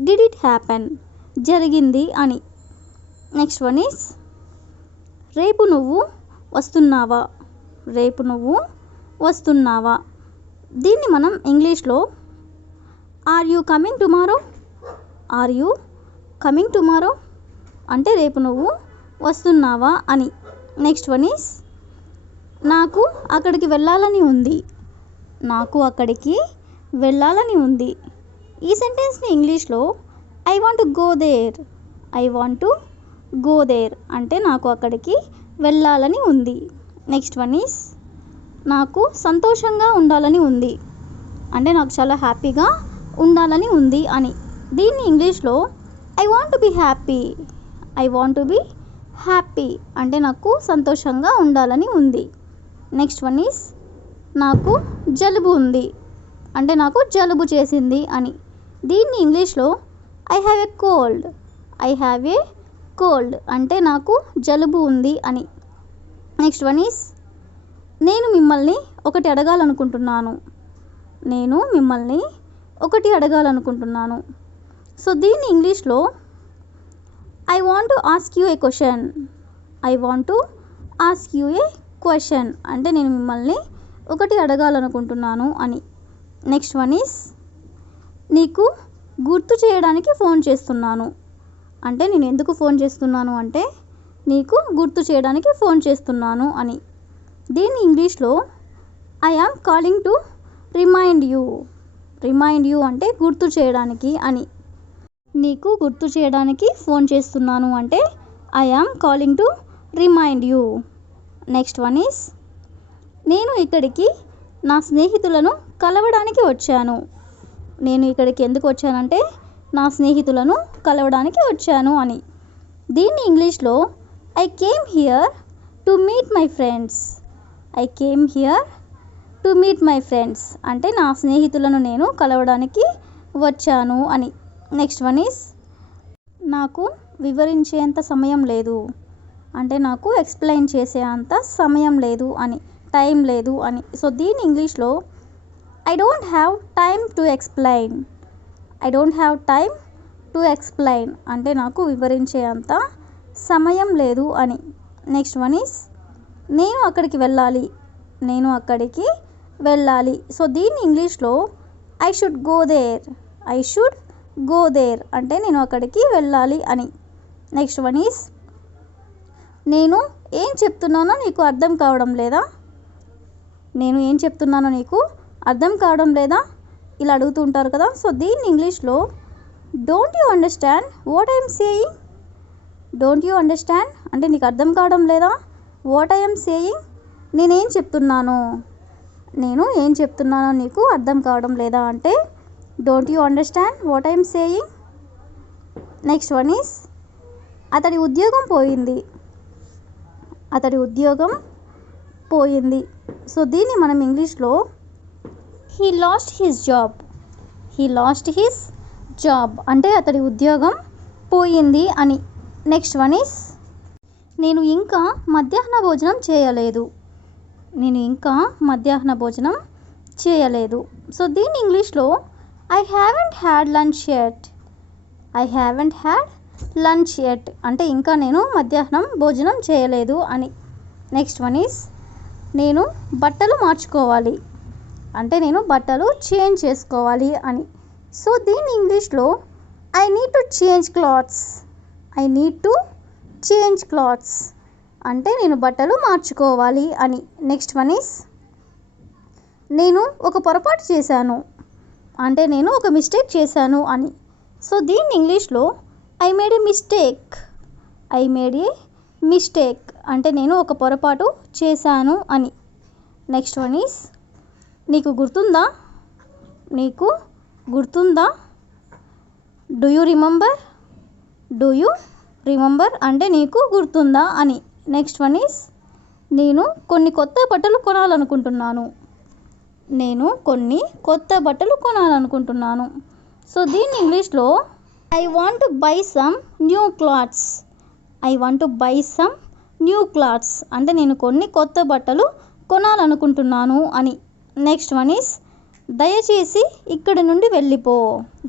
డిడ్ ఇట్ హ్యాపెన్ జరిగింది అని. నెక్స్ట్ వన్ ఈస్ రేపు నువ్వు వస్తున్నావా. రేపు నువ్వు వస్తున్నావా. దీన్ని మనం ఇంగ్లీష్లో are you coming tomorrow. Are you coming tomorrow అంటే రేపు నువ్వు వస్తున్నావా అని. నెక్స్ట్ వన్ ఈస్ నాకు అక్కడికి వెళ్ళాలని ఉంది. నాకు అక్కడికి వెళ్ళాలని ఉంది. ఈ సెంటెన్స్ని ఇంగ్లీష్లో I want to go there. I want to go there అంటే నాకు అక్కడికి వెళ్ళాలని ఉంది. నెక్స్ట్ వన్ ఈస్ నాకు సంతోషంగా ఉండాలని ఉంది అంటే నాకు చాలా హ్యాపీగా ఉండాలని ఉంది అని. దీన్ని ఇంగ్లీష్లో I want to be happy. I want to be happy అంటే నాకు సంతోషంగా ఉండాలని ఉంది. నెక్స్ట్ వన్ ఈస్ నాకు జలుబు ఉంది అంటే నాకు జలుబు చేసింది అని. దీన్ని ఇంగ్లీష్లో I have a cold. I have a cold అంటే నాకు జలుబు ఉంది అని. నెక్స్ట్ వన్ ఈస్ నేను మిమ్మల్ని ఒకటి అడగాలనుకుంటున్నాను. నేను మిమ్మల్ని ఒకటి అడగాలనుకుంటున్నాను. సో దీన్ని ఇంగ్లీష్లో I want to ask you A question. I want to ask you A question అంటే నేను మిమ్మల్ని ఒకటి అడగాలనుకుంటున్నాను అని. నెక్స్ట్ వన్ ఈస్ నీకు గుర్తు చేయడానికి ఫోన్ చేస్తున్నాను అంటే నేను ఎందుకు ఫోన్ చేస్తున్నాను అంటే నీకు గుర్తు చేయడానికి ఫోన్ చేస్తున్నాను అని. దీన్ని ఇంగ్లీష్లో I am calling to remind you. Remind you అంటే గుర్తు చేయడానికి అని. నీకు గుర్తు చేయడానికి ఫోన్ చేస్తున్నాను అంటే I am calling to remind you. Next one is నేను ఇక్కడికి నా స్నేహితులను కలవడానికి వచ్చాను. నేను ఇక్కడికి ఎందుకు వచ్చానంటే నా స్నేహితులను కలవడానికి వచ్చాను అని. దీన్ని ఇంగ్లీష్లో I came here to meet my friends. I came here to meet my friends అంటే నా స్నేహితులను నేను కలవడానికి వచ్చాను అని. నెక్స్ట్ వన్ ఈస్ నాకు వివరించేంత సమయం లేదు అంటే నాకు ఎక్స్ప్లెయిన్ చేసే అంత సమయం లేదు అని, టైం లేదు అని. సో దీని ఇంగ్లీష్లో I don't have time to explain. I don't have time to explain అంటే నాకు వివరించే అంత సమయం లేదు అని. నెక్స్ట్ వన్ ఈస్ నేను అక్కడికి వెళ్ళాలి. నేను అక్కడికి వెళ్ళాలి. సో దీన్ని ఇంగ్లీష్లో I should go there. I should go there అంటే నేను అక్కడికి వెళ్ళాలి అని. నెక్స్ట్ వన్ ఈస్ నేను ఏం చెప్తున్నానో నీకు అర్థం కావడం లేదా. నేను ఏం చెప్తున్నానో నీకు అర్థం కావడం లేదా ఇలా అడుగుతూ ఉంటారు కదా. సో దీన్ని ఇంగ్లీష్లో don't you understand what I'm saying. Don't you understand అంటే నీకు అర్థం కావడం లేదా. వాట్ ఐఎమ్ సేయింగ్ నేనేం చెప్తున్నాను, నేను ఏం చెప్తున్నానో నీకు అర్థం కావడం లేదా అంటే don't you understand what I'm saying. Next one is అతడి ఉద్యోగం పోయింది. అతడి ఉద్యోగం పోయింది. సో దీన్ని మనం ఇంగ్లీష్లో he lost his job. He lost his job అంటే అతడి ఉద్యోగం పోయింది అని. నెక్స్ట్ వన్ ఈస్ నేను ఇంకా మధ్యాహ్న భోజనం చేయలేదు. నేను ఇంకా మధ్యాహ్న భోజనం చేయలేదు. సో దీన్ని ఇంగ్లీష్లో I haven't had lunch yet. I haven't had lunch yet అంటే ఇంకా నేను మధ్యాహ్నం భోజనం చేయలేదు అని. నెక్స్ట్ వన్ ఈస్ నేను బట్టలు మార్చుకోవాలి అంటే నేను బట్టలు చేంజ్ చేసుకోవాలి అని. సో దీన్ని ఇంగ్లీష్లో I need to change clothes. I need to change clothes అంటే నేను బట్టలు మార్చుకోవాలి అని. నెక్స్ట్ వన్ ఈస్ నేను ఒక పొరపాటు చేశాను అంటే నేను ఒక మిస్టేక్ చేశాను అని. సో దీన్ని ఇంగ్లీష్లో I made A mistake. I made A mistake అంటే నేను ఒక పొరపాటు చేశాను అని. నెక్స్ట్ వన్ ఈస్ నీకు గుర్తుందా. నీకు గుర్తుందా. Do you remember. Do you remember అంటే నీకు గుర్తుందా అని. నెక్స్ట్ వన్ ఈస్ నేను కొన్ని కొత్త బట్టలు కొనాలనుకుంటున్నాను. నేను కొన్ని కొత్త బట్టలు కొనాలనుకుంటున్నాను. సో దీన్ని ఇంగ్లీష్లో I want to buy some new clothes. I want to buy some new clothes అంటే నేను కొన్ని కొత్త బట్టలు కొనాలనుకుంటున్నాను అని. నెక్స్ట్ వన్ ఈస్ దయచేసి ఇక్కడ నుండి వెళ్ళిపో.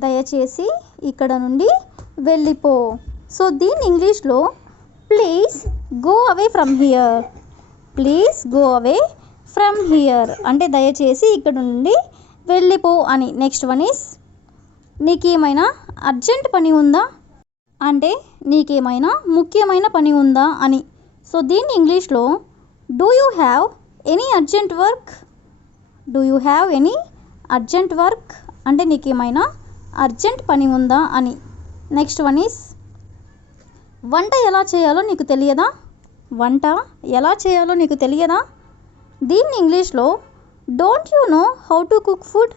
దయచేసి ఇక్కడ నుండి వెళ్ళిపో. సో దీన్ని ఇంగ్లీష్లో please go away from here. Please go away from here అంటే దయచేసి ఇక్కడ నుండి వెళ్ళిపో అని. నెక్స్ట్ వన్ ఈస్ నీకేమైనా అర్జెంట్ పని ఉందా అంటే నీకేమైనా ముఖ్యమైన పని ఉందా అని. సో దీన్ని ఇంగ్లీష్లో do you have any urgent work. Do you have any urgent work అంటే నీకేమైనా అర్జెంట్ పని ఉందా అని. నెక్స్ట్ వన్ ఈస్ వంట ఎలా చేయాలో నీకు తెలియదా. వంట ఎలా చేయాలో నీకు తెలియదా. దీన్ని ఇంగ్లీష్లో don't you know how to cook food.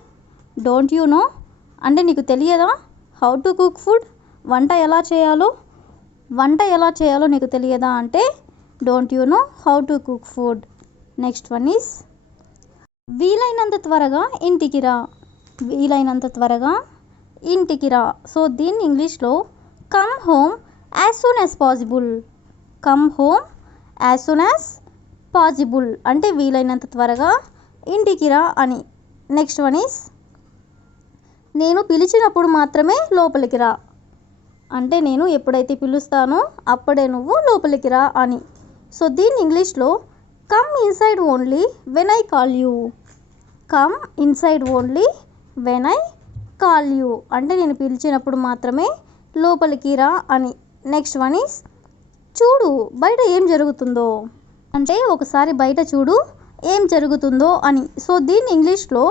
Don't you know అంటే నీకు తెలియదా. హౌ టు కుక్ ఫుడ్ వంట ఎలా చేయాలో. వంట ఎలా చేయాలో నీకు తెలియదా అంటే don't you know how to cook food. Next one is వీలైనంత త్వరగా ఇంటికి రా. వీలైనంత త్వరగా ఇంటికి రా. సో దీన్ని ఇంగ్లీష్లో come home as soon as possible. Come home as soon as possible అంటే వీలైనంత త్వరగా ఇంటికి రా అని. నెక్స్ట్ వన్ ఈస్ నేను పిలిచినప్పుడు మాత్రమే లోపలికి రా అంటే నేను ఎప్పుడైతే పిలుస్తానో అప్పుడే నువ్వు లోపలికి రా అని. సో దీన్ని ఇంగ్లీష్లో come inside only when I call you. Come inside only when I call you అంటే నేను పిలిచినప్పుడు మాత్రమే లోపలికి రా అని. నెక్స్ట్ వన్ ఈస్ చూడు బయట ఏం జరుగుతుందో అంటే ఒకసారి బయట చూడు ఏం జరుగుతుందో అని. సో దీన్ని ఇంగ్లీష్లో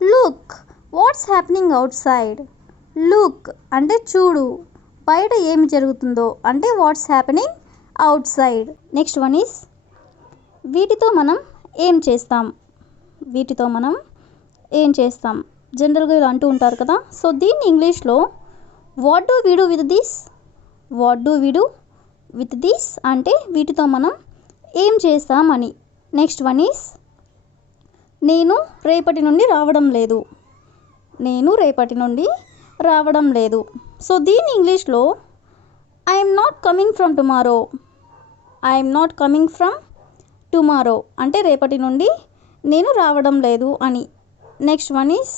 look what's happening out side. Look అంటే చూడు బయట ఏమి జరుగుతుందో అంటే what's happening out side. Next one is వీటితో మనం ఏం చేస్తాం. వీటితో మనం ఏం చేస్తాం జనరల్గా ఇలా అంటూ ఉంటారు కదా. సో దీన్ని ఇంగ్లీష్లో what do we do with this. What do we do with this అంటే వీటితో మనం ఏం చేస్తాం అని. నెక్స్ట్ వన్ ఈస్ నేను రేపటి నుండి రావడం లేదు. నేను రేపటి నుండి రావడం లేదు. సో దీన్ని ఇంగ్లీష్లో I'm not coming from tomorrow. I'm not coming from tomorrow అంటే రేపటి నుండి నేను రావడం లేదు అని. నెక్స్ట్ వన్ ఈస్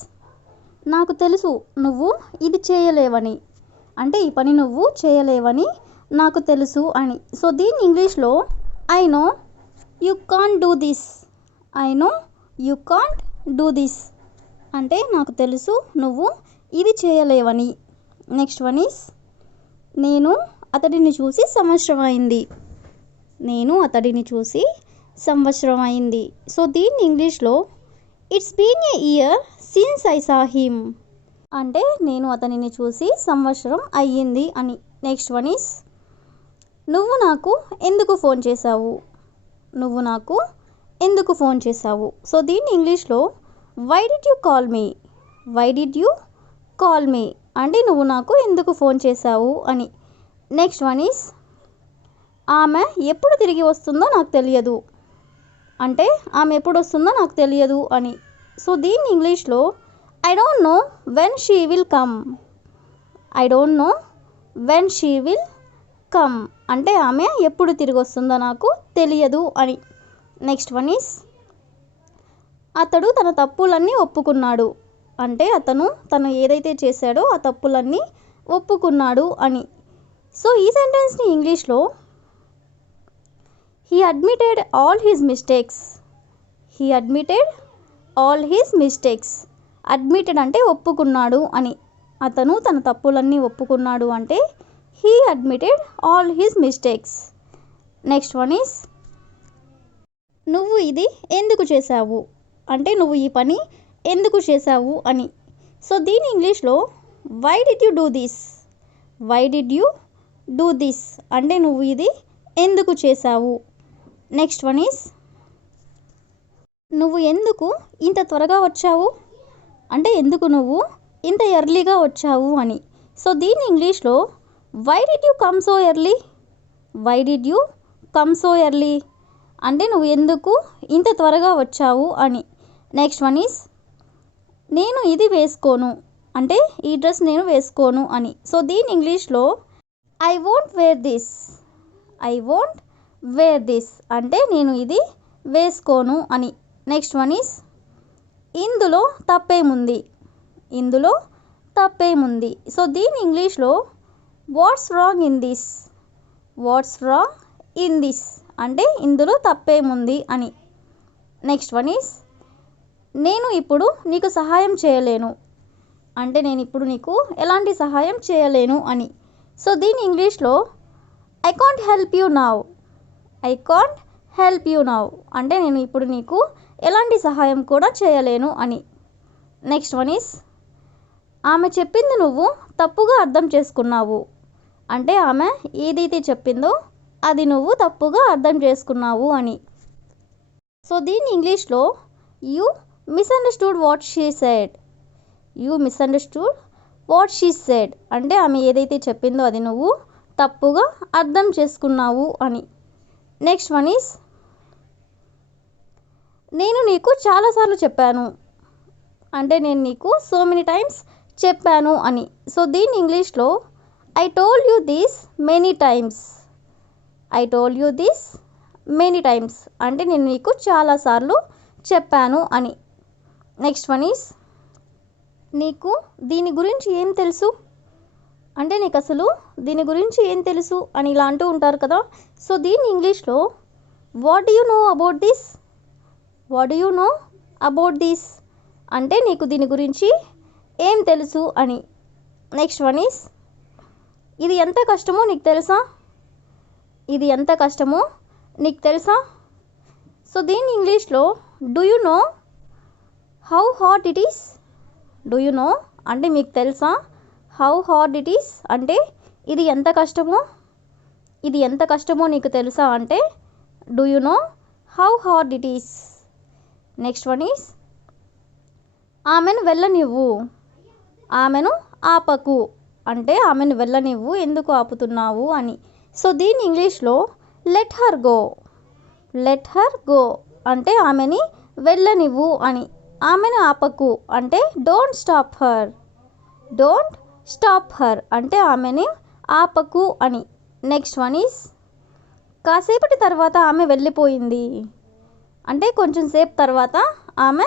నాకు తెలుసు నువ్వు ఇది చేయలేవని అంటే ఈ పని నువ్వు చేయలేవని నాకు తెలుసు అని. సో దీన్ని ఇంగ్లీష్లో I no you can't do this. I know you can't do this అంటే నాకు తెలుసు నువ్వు ఇది చేయలేవని. నెక్స్ట్ వన్ ఈస్ నేను అతడిని చూసి సంవత్సరం అయింది. నేను అతడిని చూసి సంవత్సరం అయింది. సో దీన్ని ఇంగ్లీష్లో it's been a year since I saw him. అంటే నేను అతనిని చూసి సంవత్సరం అయ్యింది అని. నెక్స్ట్ వన్ ఈస్ నువ్వు నాకు ఎందుకు ఫోన్ చేశావు. నువ్వు నాకు ఎందుకు ఫోన్ చేశావు. సో దీన్ని ఇంగ్లీష్లో why did you call me. Why did you call me అంటే నువ్వు నాకు ఎందుకు ఫోన్ చేశావు అని. నెక్స్ట్ వన్ ఈస్ ఆమె ఎప్పుడు తిరిగి వస్తుందో నాకు తెలియదు. అంటే ఆమె ఎప్పుడు వస్తుందో నాకు తెలియదు అని. సో దీన్ని ఇంగ్లీష్లో I don't no when she will come. I don't no when she will come అంటే ఆమె ఎప్పుడు తిరిగి వస్తుందో నాకు తెలియదు అని. నెక్స్ట్ వన్ ఈస్ అతడు తన తప్పులన్నీ ఒప్పుకున్నాడు. అంటే తను ఏదైతే చేశాడో ఆ తప్పులన్నీ ఒప్పుకున్నాడు అని. సో ఈ సెంటెన్స్ని ఇంగ్లీష్లో he admitted all his mistakes. He admitted all his mistakes. Admitted అంటే ఒప్పుకున్నాడు అని. అతను తన తప్పులన్నీ ఒప్పుకున్నాడు అంటే he admitted all his mistakes. Next one is నువ్వు ఇది ఎందుకు చేశావు. అంటే నువ్వు ఈ పని ఎందుకు చేశావు అని. సో దీని ఇంగ్లీష్లో why did you do this. Why did you do this అంటే నువ్వు ఇది ఎందుకు చేశావు. నెక్స్ట్ వన్ ఈస్ నువ్వు ఎందుకు ఇంత త్వరగా వచ్చావు. అంటే ఎందుకు నువ్వు ఇంత ఎర్లీగా వచ్చావు అని. సో దీని ఇంగ్లీష్లో why did you come so early. Why did you come so early అంటే నువ్వు ఎందుకు ఇంత త్వరగా వచ్చావు అని. నెక్స్ట్ వన్ ఈస్ నేను ఇది వేసుకోను. అంటే ఈ డ్రెస్ నేను వేసుకోను అని. సో దీని ఇంగ్లీష్లో I won't wear this. I won't wear this అంటే నేను ఇది వేసుకోను అని. నెక్స్ట్ వన్ ఈస్ ఇందులో తప్పేముంది. ఇందులో తప్పేముంది. సో దీని ఇంగ్లీష్లో what's wrong in this. What's wrong in this అంటే ఇందులో తప్పేముంది అని. నెక్స్ట్ వన్ ఈస్ నేను ఇప్పుడు నీకు సహాయం చేయలేను. అంటే నేను ఇప్పుడు నీకు ఎలాంటి సహాయం చేయలేను అని. సో దీని ఇంగ్లీష్లో I can't help you now. I can't help you now అంటే నేను ఇప్పుడు నీకు ఎలాంటి సహాయం కూడా చేయలేను అని. నెక్స్ట్ వన్ ఈస్ ఆమె చెప్పింది నువ్వు తప్పుగా అర్థం చేసుకున్నావు. అంటే ఆమె ఏదైతే చెప్పిందో అది నువ్వు తప్పుగా అర్థం చేసుకున్నావు అని. సో దీన్ని ఇంగ్లీష్లో you misunderstood what she said. You misunderstood what she said అంటే ఆమె ఏదైతే చెప్పిందో అది నువ్వు తప్పుగా అర్థం చేసుకున్నావు అని. నెక్స్ట్ వన్ ఈస్ నేను నీకు చాలాసార్లు చెప్పాను. అంటే నేను నీకు సో మెనీ టైమ్స్ చెప్పాను అని. సో దీన్ని ఇంగ్లీష్లో I told you this many times. I told you this many times అంటే నేను నీకు చాలాసార్లు చెప్పాను అని. నెక్స్ట్ వన్ ఈస్ నీకు దీని గురించి ఏం తెలుసు. అంటే నీకు అసలు దీని గురించి ఏం తెలుసు అని ఇలా అంటూ ఉంటారు కదా. సో దీన్ని ఇంగ్లీష్లో what do you know about this. What do you know about this అంటే నీకు దీని గురించి ఏం తెలుసు అని. నెక్స్ట్ వన్ ఈస్ ఇది ఎంత కష్టమో నీకు తెలుసా. ఇది ఎంత కష్టమో నీకు తెలుసా. సో దీన్ని ఇంగ్లీష్లో do you know how hard it is. Do you no అంటే మీకు తెలుసా. హౌ హార్డ్ ఇట్ ఈస్ అంటే ఇది ఎంత కష్టమో. ఇది ఎంత కష్టమో నీకు తెలుసా అంటే do you know how hard it is. Next one is ఆమెను వెళ్ళనివ్వు. ఆమెను ఆపకు అంటే ఆమెను వెళ్ళనివ్వు ఎందుకు ఆపుతున్నావు అని. సో దీన్ని ఇంగ్లీష్లో let her go. Let her go అంటే ఆమెని వెళ్ళనివ్వు అని. ఆమెను ఆపకు అంటే don't stop her. Don't stop her అంటే ఆమెని ఆపకు అని. నెక్స్ట్ వన్ ఈస్ కాసేపటి తర్వాత ఆమె వెళ్ళిపోయింది. అంటే కొంచెం సేపు తర్వాత ఆమె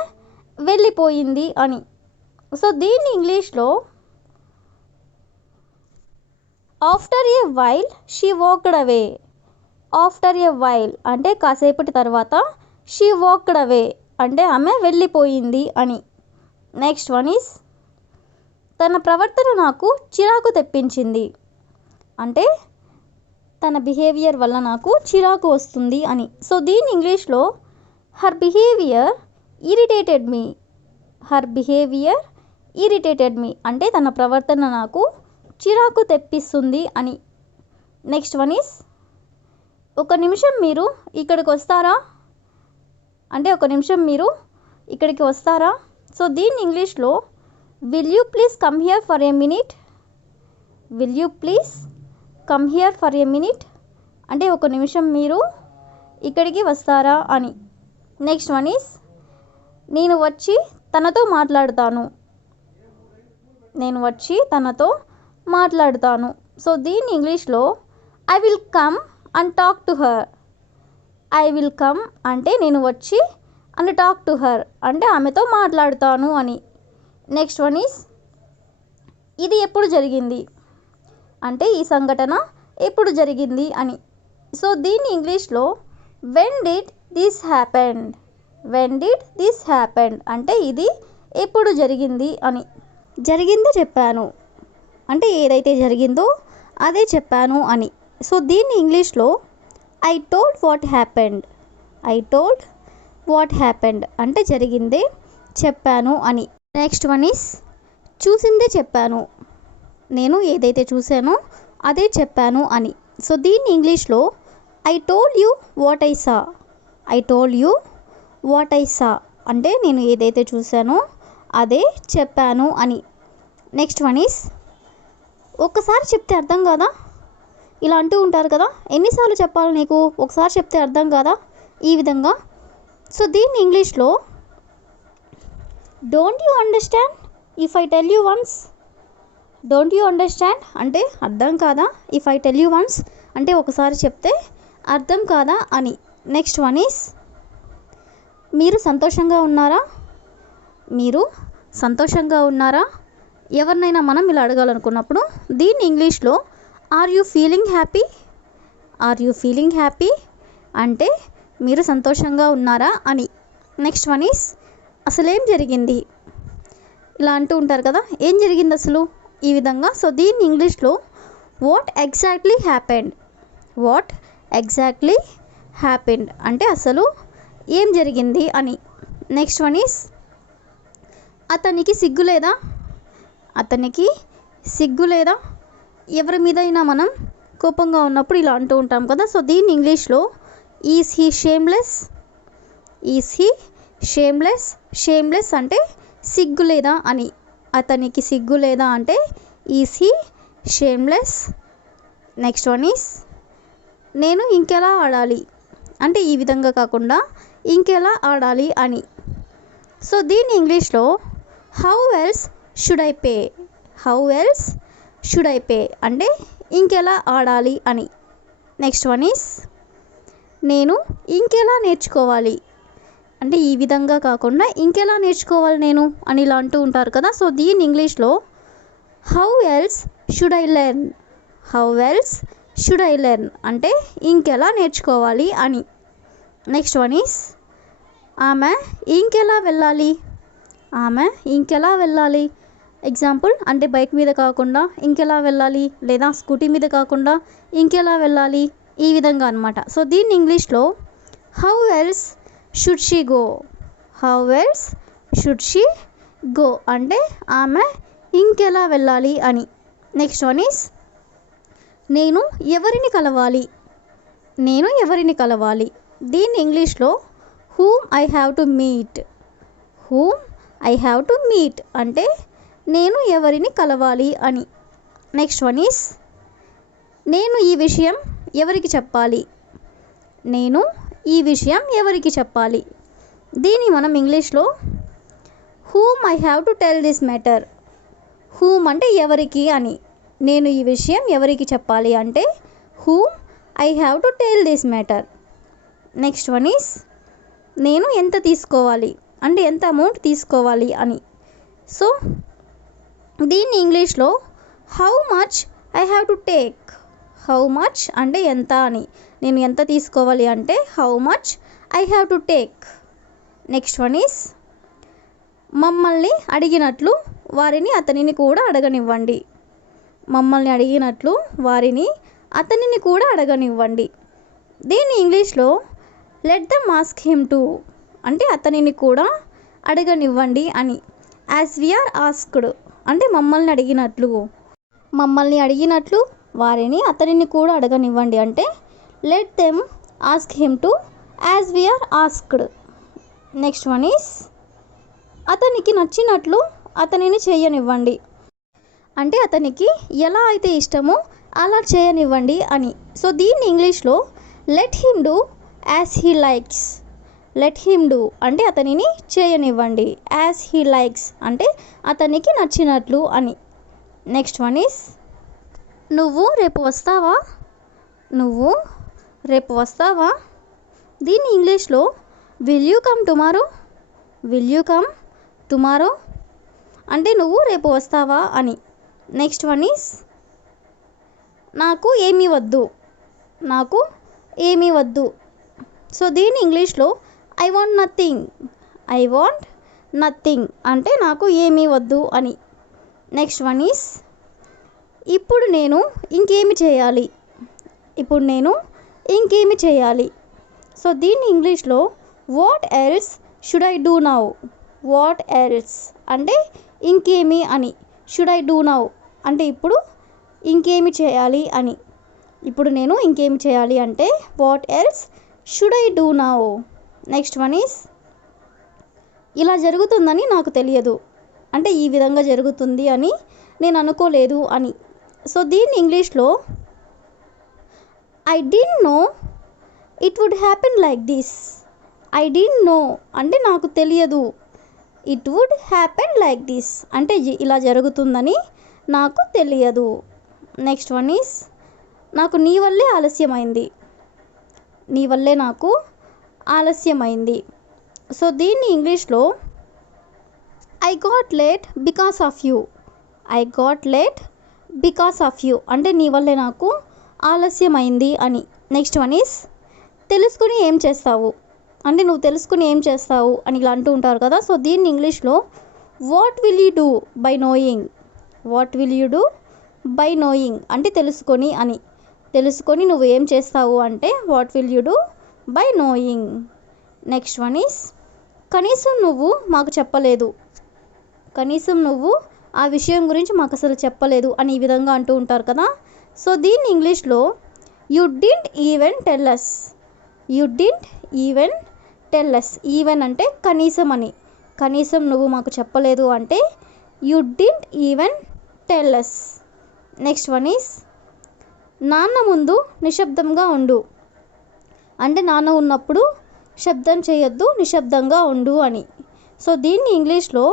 వెళ్ళిపోయింది అని. సో దీన్ని ఇంగ్లీష్లో after a while she walked away. After a while అంటే కాసేపటి తర్వాత షీ వాక్డ్ అవే అంటే ఆమె వెళ్ళిపోయింది అని. నెక్స్ట్ వన్ ఈస్ తన ప్రవర్తన నాకు చిరాకు తెప్పించింది. అంటే తన బిహేవియర్ వల్ల నాకు చిరాకు వస్తుంది అని. సో దీని ఇంగ్లీష్లో హర్ బిహేవియర్ ఇరిటేటెడ్ మీ, హర్ బిహేవియర్ ఇరిటేటెడ్ మీ అంటే తన ప్రవర్తన నాకు చిరాకు తెప్పిస్తుంది అని. నెక్స్ట్ వన్ ఈస్ ఒక నిమిషం మీరు ఇక్కడికి వస్తారా అంటే ఒక నిమిషం మీరు ఇక్కడికి వస్తారా. సో దీన్ని ఇంగ్లీష్లో will you please come here for a minute, will you please come here for a minute అంటే ఒక నిమిషం మీరు ఇక్కడికి వస్తారా అని. నెక్స్ట్ వన్ ఈస్ నేను వచ్చి తనతో మాట్లాడతాను, నేను వచ్చి తనతో మాట్లాడతాను. సో దీన్ని ఇంగ్లీష్లో I will come and talk to her, I will come అంటే నేను వచ్చి అండ్ టాక్ టు హర్ అంటే ఆమెతో మాట్లాడుతాను అని. నెక్స్ట్ వన్ ఈస్ ఇది ఎప్పుడు జరిగింది అంటే ఈ సంఘటన ఎప్పుడు జరిగింది అని. సో దీన్ని ఇంగ్లీష్లో when did this happened, when did this happened అంటే ఇది ఎప్పుడు జరిగింది అని. జరిగిందే చెప్పాను అంటే ఏదైతే జరిగిందో అదే చెప్పాను అని. సో దీన్ని ఇంగ్లీష్లో I told what happened, I told what happened అంటే జరిగిందే చెప్పాను అని. నెక్స్ట్ వన్ ఈస్ చూసిందే చెప్పాను, నేను ఏదైతే చూశానో అదే చెప్పాను అని. సో దీన్ని ఇంగ్లీష్లో I told you what I saw, I told you what I saw అంటే నేను ఏదైతే చూశానో అదే చెప్పాను అని. నెక్స్ట్ వన్ ఈస్ ఒక్కసారి చెప్తే అర్థం కాదా, ఇలా అంటూ ఉంటారు కదా, ఎన్నిసార్లు చెప్పాలి నీకు, ఒకసారి చెప్తే అర్థం కాదా, ఈ విధంగా. సో దీన్ని ఇంగ్లీష్లో don't you understand if I tell you once, don't you understand అంటే అర్థం కాదా, if I tell you once అంటే ఒకసారి చెప్తే అర్థం కాదా అని. నెక్స్ట్ వన్ ఈస్ మీరు సంతోషంగా ఉన్నారా, మీరు సంతోషంగా ఉన్నారా ఎవరినైనా మనం ఇలా అడగాలనుకున్నప్పుడు దీన్ని ఇంగ్లీష్లో are you feeling happy, are you feeling happy అంటే మీరు సంతోషంగా ఉన్నారా అని. నెక్స్ట్ వన్ ఈస్ అసలేం జరిగింది, ఇలా అంటూ ఉంటారు కదా, ఏం జరిగింది అసలు ఈ విధంగా. సో దీన్ని ఇంగ్లీష్లో what exactly happened, what exactly happened అంటే అసలు ఏం జరిగింది అని. నెక్స్ట్ వన్ ఈస్ అతనికి సిగ్గు లేదా, అతనికి సిగ్గు లేదా ఎవరి మీదైనా మనం కోపంగా ఉన్నప్పుడు ఇలా అంటూ ఉంటాం కదా. సో దీన్ని ఇంగ్లీష్లో is he shameless, is he shameless, shameless అంటే సిగ్గు లేదా అని. అతనికి సిగ్గు లేదా అంటే is he shameless. Next one is నేను ఇంకెలా ఆడాలి అంటే ఈ విధంగా కాకుండా ఇంకెలా ఆడాలి అని. సో దీన్ని ఇంగ్లీష్లో how else should I pay, how else should I pay అంటే ఇంకెలా ఆడాలి అని. నెక్స్ట్ వన్ ఈస్ నేను ఇంకెలా నేర్చుకోవాలి అంటే ఈ విధంగా కాకుండా ఇంకెలా నేర్చుకోవాలి నేను అని ఇలా అంటూ ఉంటారు కదా. సో దీన్ని ఇంగ్లీష్లో how else should I learn, how else should I learn అంటే ఇంకెలా నేర్చుకోవాలి అని. నెక్స్ట్ వన్ ఈస్ ఆమె ఇంకెలా వెళ్ళాలి, ఆమె ఇంకెలా వెళ్ళాలి ఎగ్జాంపుల్ అంటే బైక్ మీద కాకుండా ఇంకెలా వెళ్ళాలి లేదా స్కూటీ మీద కాకుండా ఇంకెలా వెళ్ళాలి ఈ విధంగా అనమాట. సో దీన్ని ఇంగ్లీష్లో how else should she go, how else should she go అంటే ఆమె ఇంకెలా వెళ్ళాలి అని. నెక్స్ట్ వన్ ఈస్ నేను ఎవరిని కలవాలి, నేను ఎవరిని కలవాలి దీన్ని ఇంగ్లీష్లో whom I have to meet, whom I have to meet అంటే నేను ఎవరిని కలవాలి అని. నెక్స్ట్ వన్ ఈస్ నేను ఈ విషయం ఎవరికి చెప్పాలి, నేను ఈ విషయం ఎవరికి చెప్పాలి దీన్ని మనం ఇంగ్లీష్లో whom I have to tell this matter, whom అంటే ఎవరికి అని, నేను ఈ విషయం ఎవరికి చెప్పాలి అంటే whom I have to tell this matter. Next one is నేను ఎంత తీసుకోవాలి అంటే ఎంత అమౌంట్ తీసుకోవాలి అని. సో దీన్ని ఇంగ్లీష్లో how much I have to take, how much అంటే ఎంత అని, నేను ఎంత తీసుకోవాలి అంటే how much I have to take. Next one is మమ్మల్ని అడిగినట్లు వారిని అతనిని కూడా అడగనివ్వండి, మమ్మల్ని అడిగినట్లు వారిని అతనిని కూడా అడగనివ్వండి దీన్ని ఇంగ్లీష్లో let them ask him to అంటే అతనిని కూడా అడగనివ్వండి అని. యాజ్ వీఆర్ ఆస్క్డ్ అంటే మమ్మల్ని అడిగినట్లు వారిని అతనిని కూడా అడగనివ్వండి అంటే let them ask him to as we are asked. Next one is అతనికి నచ్చినట్లు అతనిని చేయనివ్వండి అంటే అతనికి ఎలా అయితే ఇష్టమో అలా చేయనివ్వండి అని. సో దీన్ని ఇంగ్లీష్లో let him do as he likes. Let him do అంటే అతనిని చేయనివ్వండి, యాజ్ హీ లైక్స్ అంటే అతనికి నచ్చినట్లు అని. నెక్స్ట్ వన్ ఈస్ నువ్వు రేపు వస్తావా. దీన్ని ఇంగ్లీష్లో విల్ యూ కమ్ టుమారో అంటే నువ్వు రేపు వస్తావా అని. నెక్స్ట్ వన్ ఈస్ నాకు ఏమీ వద్దు. సో దీన్ని ఇంగ్లీష్లో ఐ వాంట్ నథింగ్ అంటే నాకు ఏమీ వద్దు అని. నెక్స్ట్ వన్ ఈస్ ఇప్పుడు నేను ఇంకేమి చేయాలి. సో దీన్ని ఇంగ్లీష్లో what else should I do now. What else అంటే ఇంకేమి అని. షుడ్ ఐ డూ నౌ అంటే ఇప్పుడు ఇంకేమి చేయాలి అని. ఇప్పుడు నేను ఇంకేమి చేయాలి అంటే what else should I do now. Next one is ఇలా జరుగుతుందని నాకు తెలియదు అంటే ఈ విధంగా జరుగుతుంది అని నేను అనుకోలేదు అని. సో దీన్ని ఇంగ్లీష్లో I didn't know it would happen like this. I didn't know అంటే నాకు తెలియదు, it would happen like this అంటే ఇలా జరుగుతుందని నాకు తెలియదు. నెక్స్ట్ వన్ ఈస్ నాకు నీ వల్లే ఆలస్యమైంది. సో దీన్ని ఇంగ్లీష్లో I got late because of you అంటే నీ వల్లే నాకు ఆలస్యమైంది అని. నెక్స్ట్ వన్ ఈస్ తెలుసుకుని ఏం చేస్తావు అంటే నువ్వు తెలుసుకుని ఏం చేస్తావు అని ఇలా అంటూ ఉంటారు కదా. సో దీన్ని ఇంగ్లీష్లో what will you do by knowing అంటే తెలుసుకొని అని. తెలుసుకొని నువ్వు ఏం చేస్తావు అంటే what will you do by knowing. Next one is కనీసం నువ్వు ఆ విషయం గురించి మాకు అసలు చెప్పలేదు అని ఈ విధంగా అంటూ ఉంటారు కదా. సో దీన్ని ఇంగ్లీష్లో you didn't even tell us. Even అంటే కనీసం అని. కనీసం నువ్వు మాకు చెప్పలేదు అంటే you didn't even tell us. Next one is నాన్న ముందు నిశ్శబ్దంగా ఉండు అంటే నాన్న ఉన్నప్పుడు శబ్దం చేయొద్దు, నిశ్శబ్దంగా ఉండు అని. సో దీన్ని ఇంగ్లీష్లో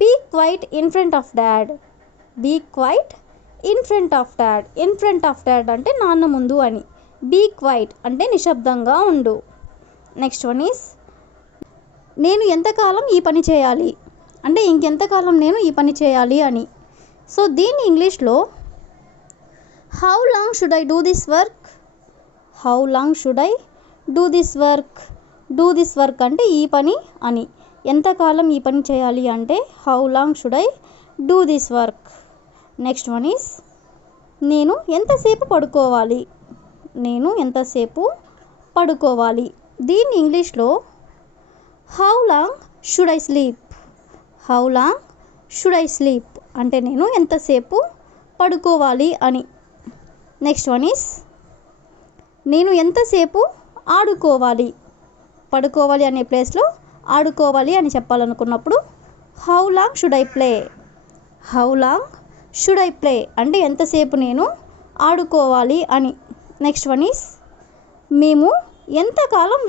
be quiet in front of dad. In front of dad అంటే నాన్న ముందు అని. బీ క్వైట్ అంటే నిశ్శబ్దంగా ఉండు. నెక్స్ట్ వన్ ఈస్ నేను ఎంతకాలం ఈ పని చేయాలి అంటే ఇంకెంతకాలం నేను ఈ పని చేయాలి అని. సో దీన్ని ఇంగ్లీష్లో how long should I do this work అంటే ఈ పని అని. ఎంతకాలం ఈ పని చేయాలి అంటే how long should I do this work. Next one is నేను ఎంతసేపు పడుకోవాలి. దీన్ని ఇంగ్లీష్లో how long should I sleep అంటే నేను ఎంతసేపు పడుకోవాలి అని. నెక్స్ట్ వన్ ఈస్ నేను ఎంతసేపు పడుకోవాలి అనే ప్లేస్లో ఆడుకోవాలి అని చెప్పాలనుకున్నప్పుడు how long should I play అంటే ఎంతసేపు నేను ఆడుకోవాలి అని. నెక్స్ట్ వన్ ఈస్ మేము ఎంతకాలం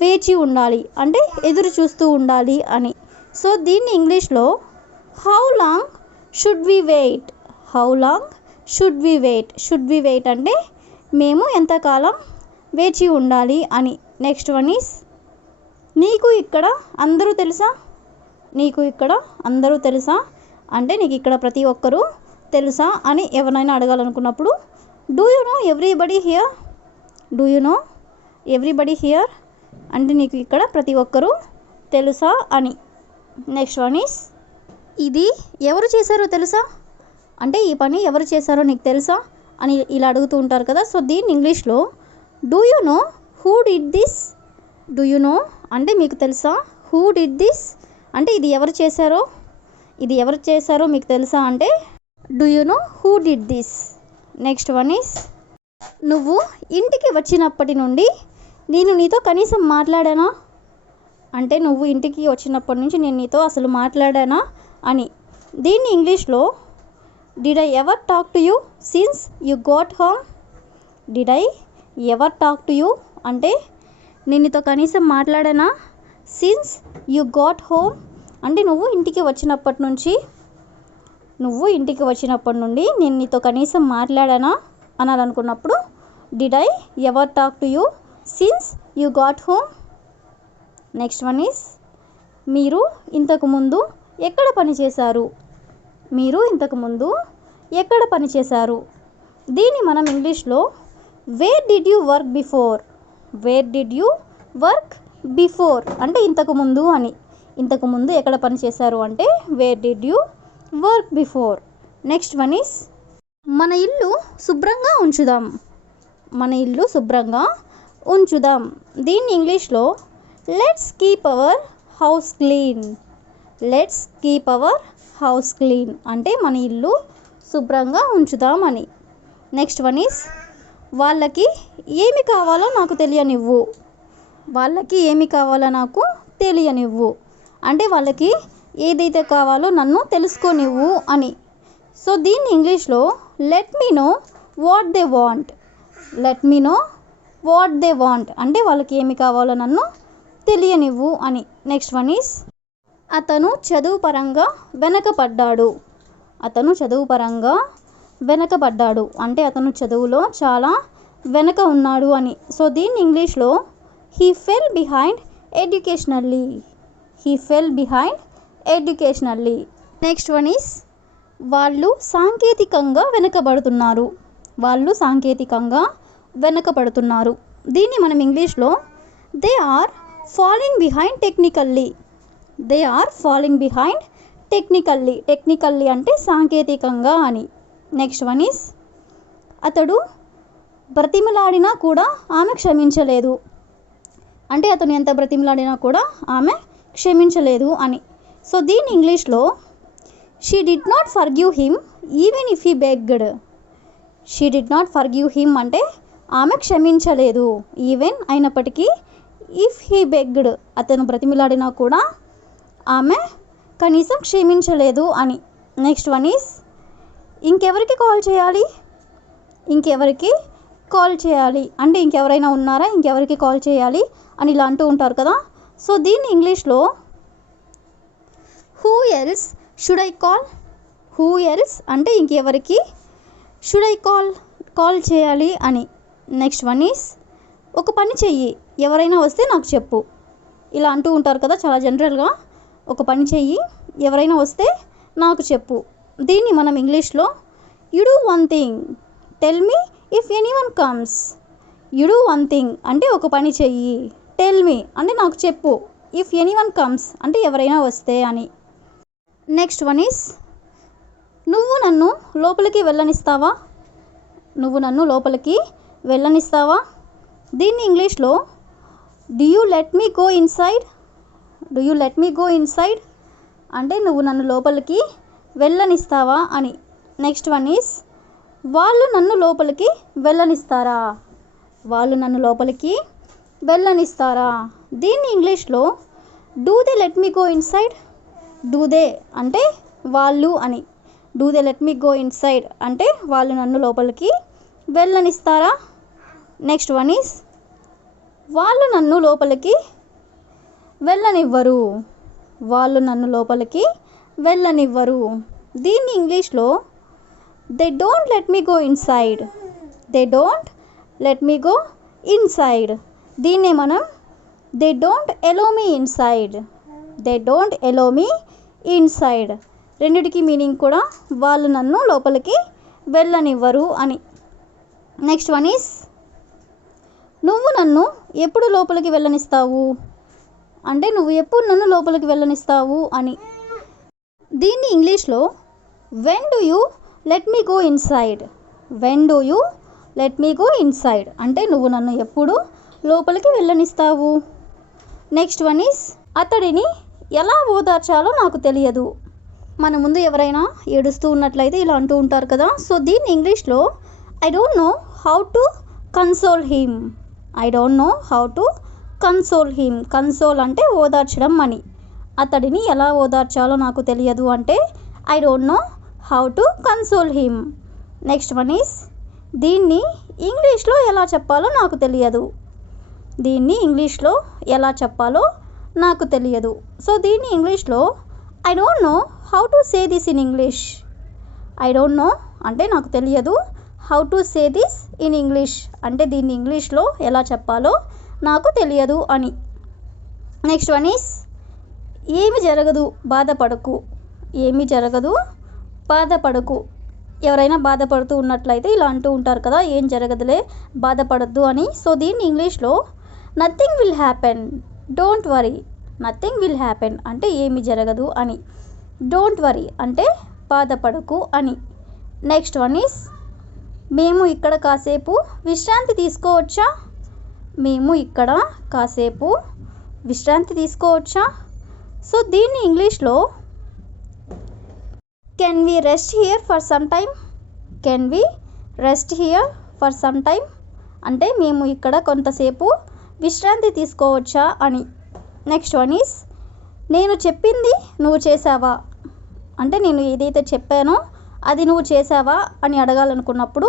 వేచి ఉండాలి అంటే ఎదురు చూస్తూ ఉండాలి అని. సో దీన్ని ఇంగ్లీష్లో how long should we wait అంటే మేము ఎంతకాలం వేచి ఉండాలి అని. నెక్స్ట్ వన్ ఈస్ నీకు ఇక్కడ అందరూ తెలుసా అంటే నీకు ఇక్కడ ప్రతి ఒక్కరూ తెలుసా అని ఎవరైనా అడగాలనుకున్నప్పుడు do you know everybody here అంటే నీకు ఇక్కడ ప్రతి ఒక్కరూ తెలుసా అని. నెక్స్ట్ వన్ ఈస్ ఇది ఎవరు చేశారో తెలుసా అంటే ఈ పని ఎవరు చేశారో నీకు తెలుసా అని ఇలా అడుగుతూ ఉంటారు కదా. సో దీన్ని ఇంగ్లీష్లో do you know who did this, do you know అంటే మీకు తెలుసా. హూ డిడ్ దిస్ అంటే ఇది ఎవరు చేశారో మీకు తెలుసా అంటే do you know who did this. Next one is, నువ్వు ఇంటికి వచ్చినప్పటి నుండి నేను నీతో కనీసం మాట్లాడానా అంటే నువ్వు ఇంటికి వచ్చినప్పటి నుంచి నేను నీతో అసలు మాట్లాడానా అని. దీన్ని ఇంగ్లీష్లో did I ever talk to you since you got home. Did I ever talk to you అంటే నేను నీతో కనీసం మాట్లాడానా. సిన్స్ యూ గాట్ హోమ్ అంటే నువ్వు ఇంటికి వచ్చినప్పటి నుండి నేను నీతో కనీసం మాట్లాడానా అనాలనుకున్నప్పుడు did I ever talk to you since you got home. Next one is, మీరు ఇంతకుముందు ఎక్కడ పనిచేశారు. దీన్ని మనం ఇంగ్లీష్లో where did you work before అంటే ఇంతకుముందు అని. ఇంతకుముందు ఎక్కడ పనిచేశారు అంటే wear did you work before. Next one is, మన ఇల్లు శుభ్రంగా ఉంచుదాం. దీన్ని ఇంగ్లీష్లో let's keep our house clean అంటే మన ఇల్లు శుభ్రంగా ఉంచుదాం అని. నెక్స్ట్ వన్ ఈస్, వాళ్ళకి ఏమి కావాలో నాకు తెలియనివ్వు అంటే వాళ్ళకి ఏదైతే కావాలో నన్ను తెలుసుకోనివ్వు అని. సో దీన్ని ఇంగ్లీష్లో let me know what they want అంటే వాళ్ళకి ఏమి కావాలో నన్ను తెలియనివ్వు అని. నెక్స్ట్ వన్ ఈస్, అతను చదువు పరంగా వెనకబడ్డాడు అంటే అతను చదువులో చాలా వెనక ఉన్నాడు అని. సో దీన్ని ఇంగ్లీష్లో he fell behind educationally. Next one is, వాళ్ళు సాంకేతికంగా వెనకబడుతున్నారు. దీన్ని మనం ఇంగ్లీష్లో they are falling behind technically అంటే సాంకేతికంగా అని. నెక్స్ట్ వన్ ఈస్, అతడు బ్రతిమలాడినా కూడా ఆమె క్షమించలేదు అంటే అతను ఎంత బ్రతిమలాడినా కూడా ఆమె క్షమించలేదు అని. సో దీన్ని ఇంగ్లీష్లో she did not forgive him even if he begged. అంటే ఆమె క్షమించలేదు, ఈవెన్ అయినప్పటికీ, ఇఫ్ హీ బెగ్గడ్ అతను బ్రతిమలాడినా కూడా ఆమె కనీసం క్షమించలేదు అని. నెక్స్ట్ వన్ ఈస్, ఇంకెవరికి కాల్ చేయాలి అంటే ఇంకెవరైనా ఉన్నారా, ఇంకెవరికి కాల్ చేయాలి అని ఇలా అంటూ ఉంటారు కదా. సో దీన్ని ఇంగ్లీష్లో హూ ఎల్స్ షుడ్ ఐ అంటే ఇంకెవరికి షుడ్ ఐ కాల్ చేయాలి అని. నెక్స్ట్ వన్ ఈస్, ఒక పని చెయ్యి, ఎవరైనా వస్తే నాకు చెప్పు ఇలా అంటూ ఉంటారు కదా చాలా జనరల్గా. ఒక పని చెయ్యి, ఎవరైనా వస్తే నాకు చెప్పు. దీన్ని మనం ఇంగ్లీష్లో you do one thing, tell me if anyone comes. You do one thing అంటే ఒక పని చెయ్యి, టెల్ మీ అంటే నాకు చెప్పు, ఇఫ్ ఎనీవన్ కమ్స్ అంటే ఎవరైనా వస్తే అని. నెక్స్ట్ వన్ ఈస్, నువ్వు నన్ను లోపలికి వెళ్ళనిస్తావా. దీన్ని ఇంగ్లీష్లో do you let me go inside అంటే నువ్వు నన్ను లోపలికి వెళ్ళనిస్తావా అని. నెక్స్ట్ వన్ ఈస్, వాళ్ళు నన్ను లోపలికి వెళ్ళనిస్తారా. దీన్ని ఇంగ్లీష్లో do they let me go inside. Do they అంటే వాళ్ళు అని, do they let me go inside అంటే వాళ్ళు నన్ను లోపలికి వెళ్ళనిస్తారా. నెక్స్ట్ వన్ ఈస్, వాళ్ళు నన్ను లోపలికి వెళ్ళనివ్వరు. దీన్ని ఇంగ్లీష్లో they don't let me go inside. దీన్నే మనం they don't allow me inside. రెండిటికి మీనింగ్ కూడా వాళ్ళు నన్ను లోపలికి వెళ్ళనివ్వరు అని. నెక్స్ట్ వన్ ఈస్, నువ్వు నన్ను ఎప్పుడు లోపలికి వెళ్ళనిస్తావు అంటే నువ్వు ఎప్పుడు నన్ను లోపలికి వెళ్ళనిస్తావు అని. దీన్ని ఇంగ్లీష్లో when do you let me go inside అంటే నువ్వు నన్ను ఎప్పుడు లోపలికి వెళ్ళనిస్తావు? నెక్స్ట్ వన్ ఈస్ అతడిని ఎలా ఓదార్చాలో నాకు తెలియదు. మన ముందు ఎవరైనా ఏడుస్తూ ఉన్నట్లయితే ఇలా అంటూ ఉంటారు కదా. సో దీన్ని ఇంగ్లీష్లో I don't no how to console him. I don't no how to console him. Console అంటే ఓదార్చడం అని. అతడిని ఎలా ఓదార్చాలో నాకు తెలియదు అంటే I don't no how to console him. Next one is దీన్ని ఇంగ్లీష్లో ఎలా చెప్పాలో నాకు తెలియదు. దీన్ని ఇంగ్లీష్లో ఎలా చెప్పాలో నాకు తెలియదు. సో దీన్ని ఇంగ్లీష్లో I don't no how to say this in English. I don't know అంటే నాకు తెలియదు. How to say this in English అంటే దీన్ని ఇంగ్లీష్లో ఎలా చెప్పాలో నాకు తెలియదు అని. నెక్స్ట్ వన్ ఈస్ ఏమి జరగదు బాధపడకు. ఏమి జరగదు బాధపడకు. ఎవరైనా బాధపడుతూ ఉన్నట్లయితే ఇలా అంటూ ఉంటారు కదా, ఏం జరగదులే బాధపడద్దు అని. సో దీన్ని ఇంగ్లీష్లో nothing will happen, don't worry. Nothing will happen అంటే ఏమి జరగదు అని. డోంట్ వరీ అంటే బాధపడకు అని. నెక్స్ట్ వన్ ఈస్ మేము ఇక్కడ కాసేపు విశ్రాంతి తీసుకోవచ్చా? మేము ఇక్కడ కాసేపు విశ్రాంతి తీసుకోవచ్చా? సో దీన్ని ఇంగ్లీష్లో can we rest here for some time. Can we rest here for some time అంటే మేము ఇక్కడ కొంతసేపు విశ్రాంతి తీసుకోవచ్చా అని. నెక్స్ట్ వన్ ఈస్ నేను చెప్పింది నువ్వు చేసావా అంటే నేను ఏదైతే చెప్పానో అది నువ్వు చేసావా అని అడగాలనుకున్నప్పుడు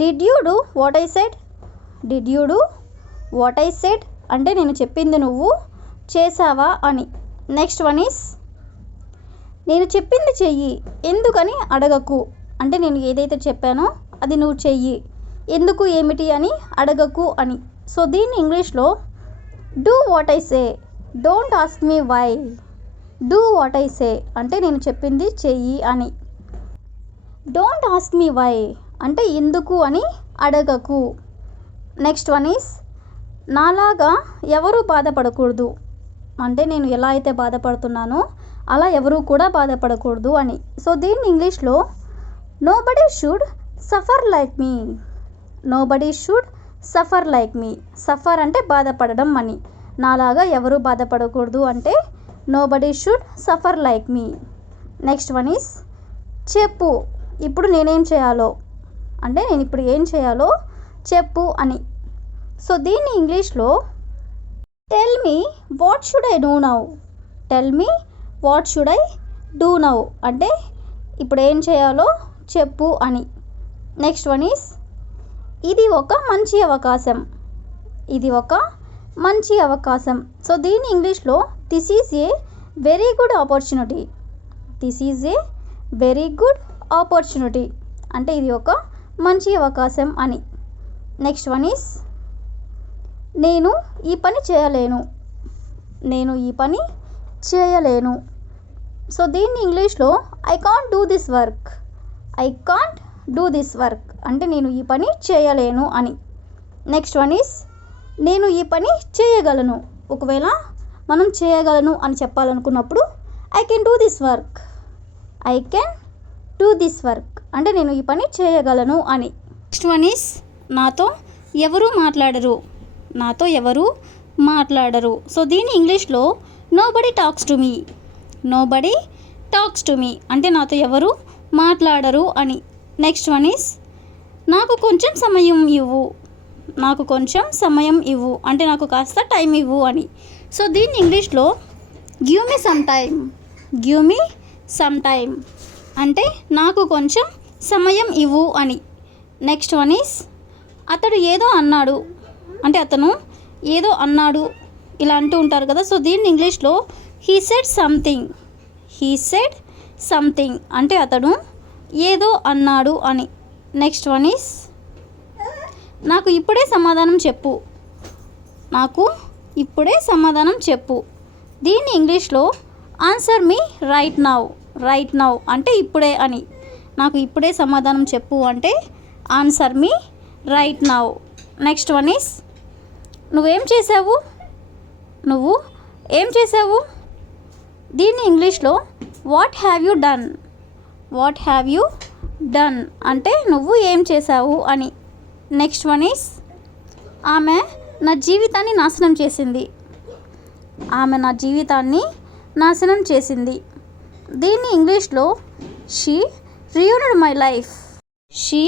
did you do what I said. Did you do what I said అంటే నేను చెప్పింది నువ్వు చేసావా అని. నెక్స్ట్ వన్ ఈస్ నేను చెప్పింది చెయ్యి ఎందుకని అడగకు అంటే నేను ఏదైతే చెప్పానో అది నువ్వు చెయ్యి, ఎందుకు ఏమిటి అని అడగకు అని. సో దీన్ని ఇంగ్లీష్లో do what I say, don't ask me why. Do what I say అంటే నేను చెప్పింది చెయ్యి అని. డోంట్ ఆస్క్ మీ వై అంటే ఎందుకు అని అడగకు. నెక్స్ట్ వన్ ఈస్ నాలాగా ఎవరు బాధపడకూడదు అంటే నేను ఎలా అయితే బాధపడుతున్నానో అలా ఎవరు కూడా బాధపడకూడదు అని. సో దీన్ని ఇంగ్లీష్లో nobody should suffer like me. Nobody should suffer like me. Suffer అంటే బాధపడడం అని. నాలాగా ఎవరు బాధపడకూడదు అంటే nobody should suffer like me. Next one is చెప్పు ఇప్పుడు నేనేం చేయాలో అంటే నేను ఇప్పుడు ఏం చేయాలో చెప్పు అని. సో దీన్ని ఇంగ్లీష్లో tell me what should I do now. Tell me what should I do now అంటే ఇప్పుడు ఏం చేయాలో చెప్పు అని. నెక్స్ట్ వన్ ఈస్ ఇది ఒక మంచి అవకాశం. ఇది ఒక మంచి అవకాశం. సో దీన్ని ఇంగ్లీష్లో this is a very good opportunity. This is a very good opportunity అంటే ఇది ఒక మంచి అవకాశం అని. నెక్స్ట్ వన్ ఈస్ నేను ఈ పని చేయలేను. నేను ఈ పని చేయలేను. సో దీన్ని ఇంగ్లీష్లో I can't do this work. I can't do this work అంటే నేను ఈ పని చేయలేను అని. నెక్స్ట్ వన్ ఈస్ నేను ఈ పని చేయగలను. ఒకవేళ మనం చేయగలను అని చెప్పాలనుకున్నప్పుడు I can do this work. I can do this work అంటే నేను ఈ పని చేయగలను అని. నెక్స్ట్ వన్ ఈస్ నాతో ఎవరు మాట్లాడరు. నాతో ఎవరు మాట్లాడరు. సో దీన్ని ఇంగ్లీష్లో nobody talks to me. Nobody talks to me అంటే నాతో ఎవరు మాట్లాడరు అని. నెక్స్ట్ వన్ ఈస్ నాకు కొంచెం సమయం ఇవ్వు. నాకు కొంచెం సమయం ఇవ్వు అంటే నాకు కాస్త టైం ఇవ్వు అని. సో దీన్ని ఇంగ్లీష్లో give me some time. Give me some time అంటే నాకు కొంచెం సమయం ఇవ్వు అని. నెక్స్ట్ వన్ ఈస్ అతడు ఏదో అన్నాడు అంటే అతను ఏదో అన్నాడు ఇలా అంటూ ఉంటారు కదా. సో దీన్ని ఇంగ్లీష్లో he said something. He said something అంటే అతడు ఏదో అన్నాడు అని. నెక్స్ట్ వన్ ఈస్ నాకు ఇప్పుడే సమాధానం చెప్పు. నాకు ఇప్పుడే సమాధానం చెప్పు. దీన్ని ఇంగ్లీష్లో ఆన్సర్ మీ రైట్ నౌ. రైట్ నౌ అంటే ఇప్పుడే అని. నాకు ఇప్పుడే సమాధానం చెప్పు అంటే answer me right now. Next one is నువ్వేం చేసావు. నువ్వు ఏం చేసావు. దీన్ని ఇంగ్లీష్లో what have you done. What have you done అంటే నువ్వు ఏం చేసావు అని. నెక్స్ట్ వన్ ఈస్ ఆమె నా జీవితాన్ని నాశనం చేసింది. ఆమె నా జీవితాన్ని నాశనం చేసింది. దీన్ని ఇంగ్లీష్లో she ruined my life. She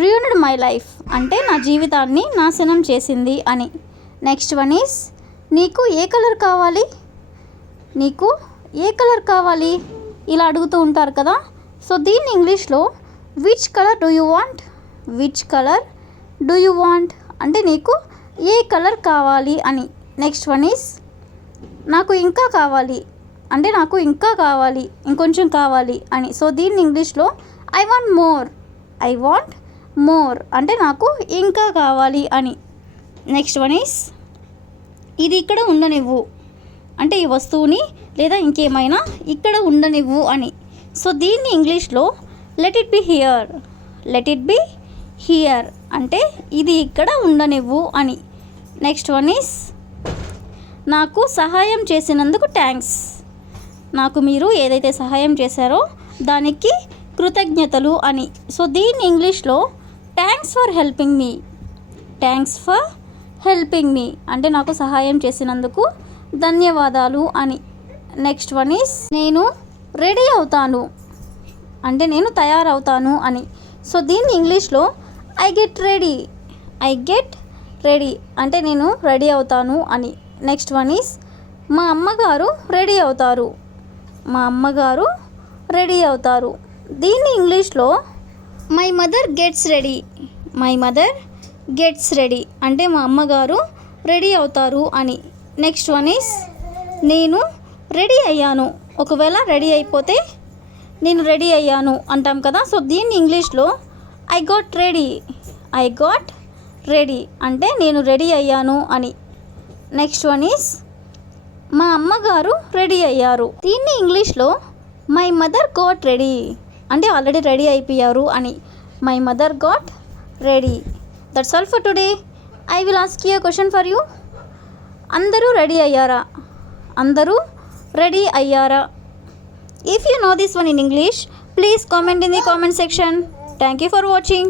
ruined my life అంటే నా జీవితాన్ని నాశనం చేసింది అని. నెక్స్ట్ వన్ ఈస్ నీకు ఏ కలర్ కావాలి? నీకు ఏ కలర్ కావాలి ఇలా అడుగుతూ ఉంటారు కదా. సో దీన్ని ఇంగ్లీష్లో which colour do you want? Which colour do you want అంటే నీకు ఏ కలర్ కావాలి అని. నెక్స్ట్ వన్ ఈస్ నాకు ఇంకా కావాలి అంటే నాకు ఇంకా కావాలి, ఇంకొంచెం కావాలి అని. సో దీన్ని ఇంగ్లీష్లో I want more. I want more అంటే నాకు ఇంకా కావాలి అని. నెక్స్ట్ వన్ ఈస్ ఇది ఇక్కడ ఉండనివ్వు అంటే ఈ వస్తువుని లేదా ఇంకేమైనా ఇక్కడ ఉండనివ్వు అని. సో దీన్ని ఇంగ్లీష్లో let it be here. Let it be here అంటే ఇది ఇక్కడ ఉండనివ్వు అని. నెక్స్ట్ వన్ ఈస్ నాకు సహాయం చేసినందుకు థ్యాంక్స్. నాకు మీరు ఏదైతే సహాయం చేశారో దానికి కృతజ్ఞతలు అని. సో దీన్ని ఇంగ్లీష్లో thanks for helping me. Thanks for helping me అంటే నాకు సహాయం చేసినందుకు ధన్యవాదాలు అని. నెక్స్ట్ వన్ ఈస్ నేను రెడీ అవుతాను అంటే నేను తయారవుతాను అని. సో దీన్ని ఇంగ్లీష్లో I get ready. I get ready అంటే నేను రెడీ అవుతాను అని. నెక్స్ట్ వన్ ఈస్ మా అమ్మగారు రెడీ అవుతారు. మా అమ్మగారు రెడీ అవుతారు. దీన్ని ఇంగ్లీష్లో my mother gets ready. My mother gets ready అంటే మా అమ్మగారు రెడీ అవుతారు అని. నెక్స్ట్ వన్ ఈస్ నేను రెడీ అయ్యాను. ఒకవేళ రెడీ అయిపోతే నేను రెడీ అయ్యాను అంటాం కదా. సో దీన్ని ఇంగ్లీష్లో I got ready. I got ready అంటే నేను రెడీ అయ్యాను అని. నెక్స్ట్ వన్ ఈస్ మా అమ్మగారు రెడీ అయ్యారు. దీన్ని ఇంగ్లీష్లో మై మదర్ గాట్ రెడీ అంటే ఆల్రెడీ రెడీ అయిపోయారు అని. My mother got ready. That's all for today. I will ask you question for you. అందరూ రెడీ అయ్యారా? అందరూ రెడీ అయ్యారా? If you know this one in English, please comment in the comment section. Thank you for watching.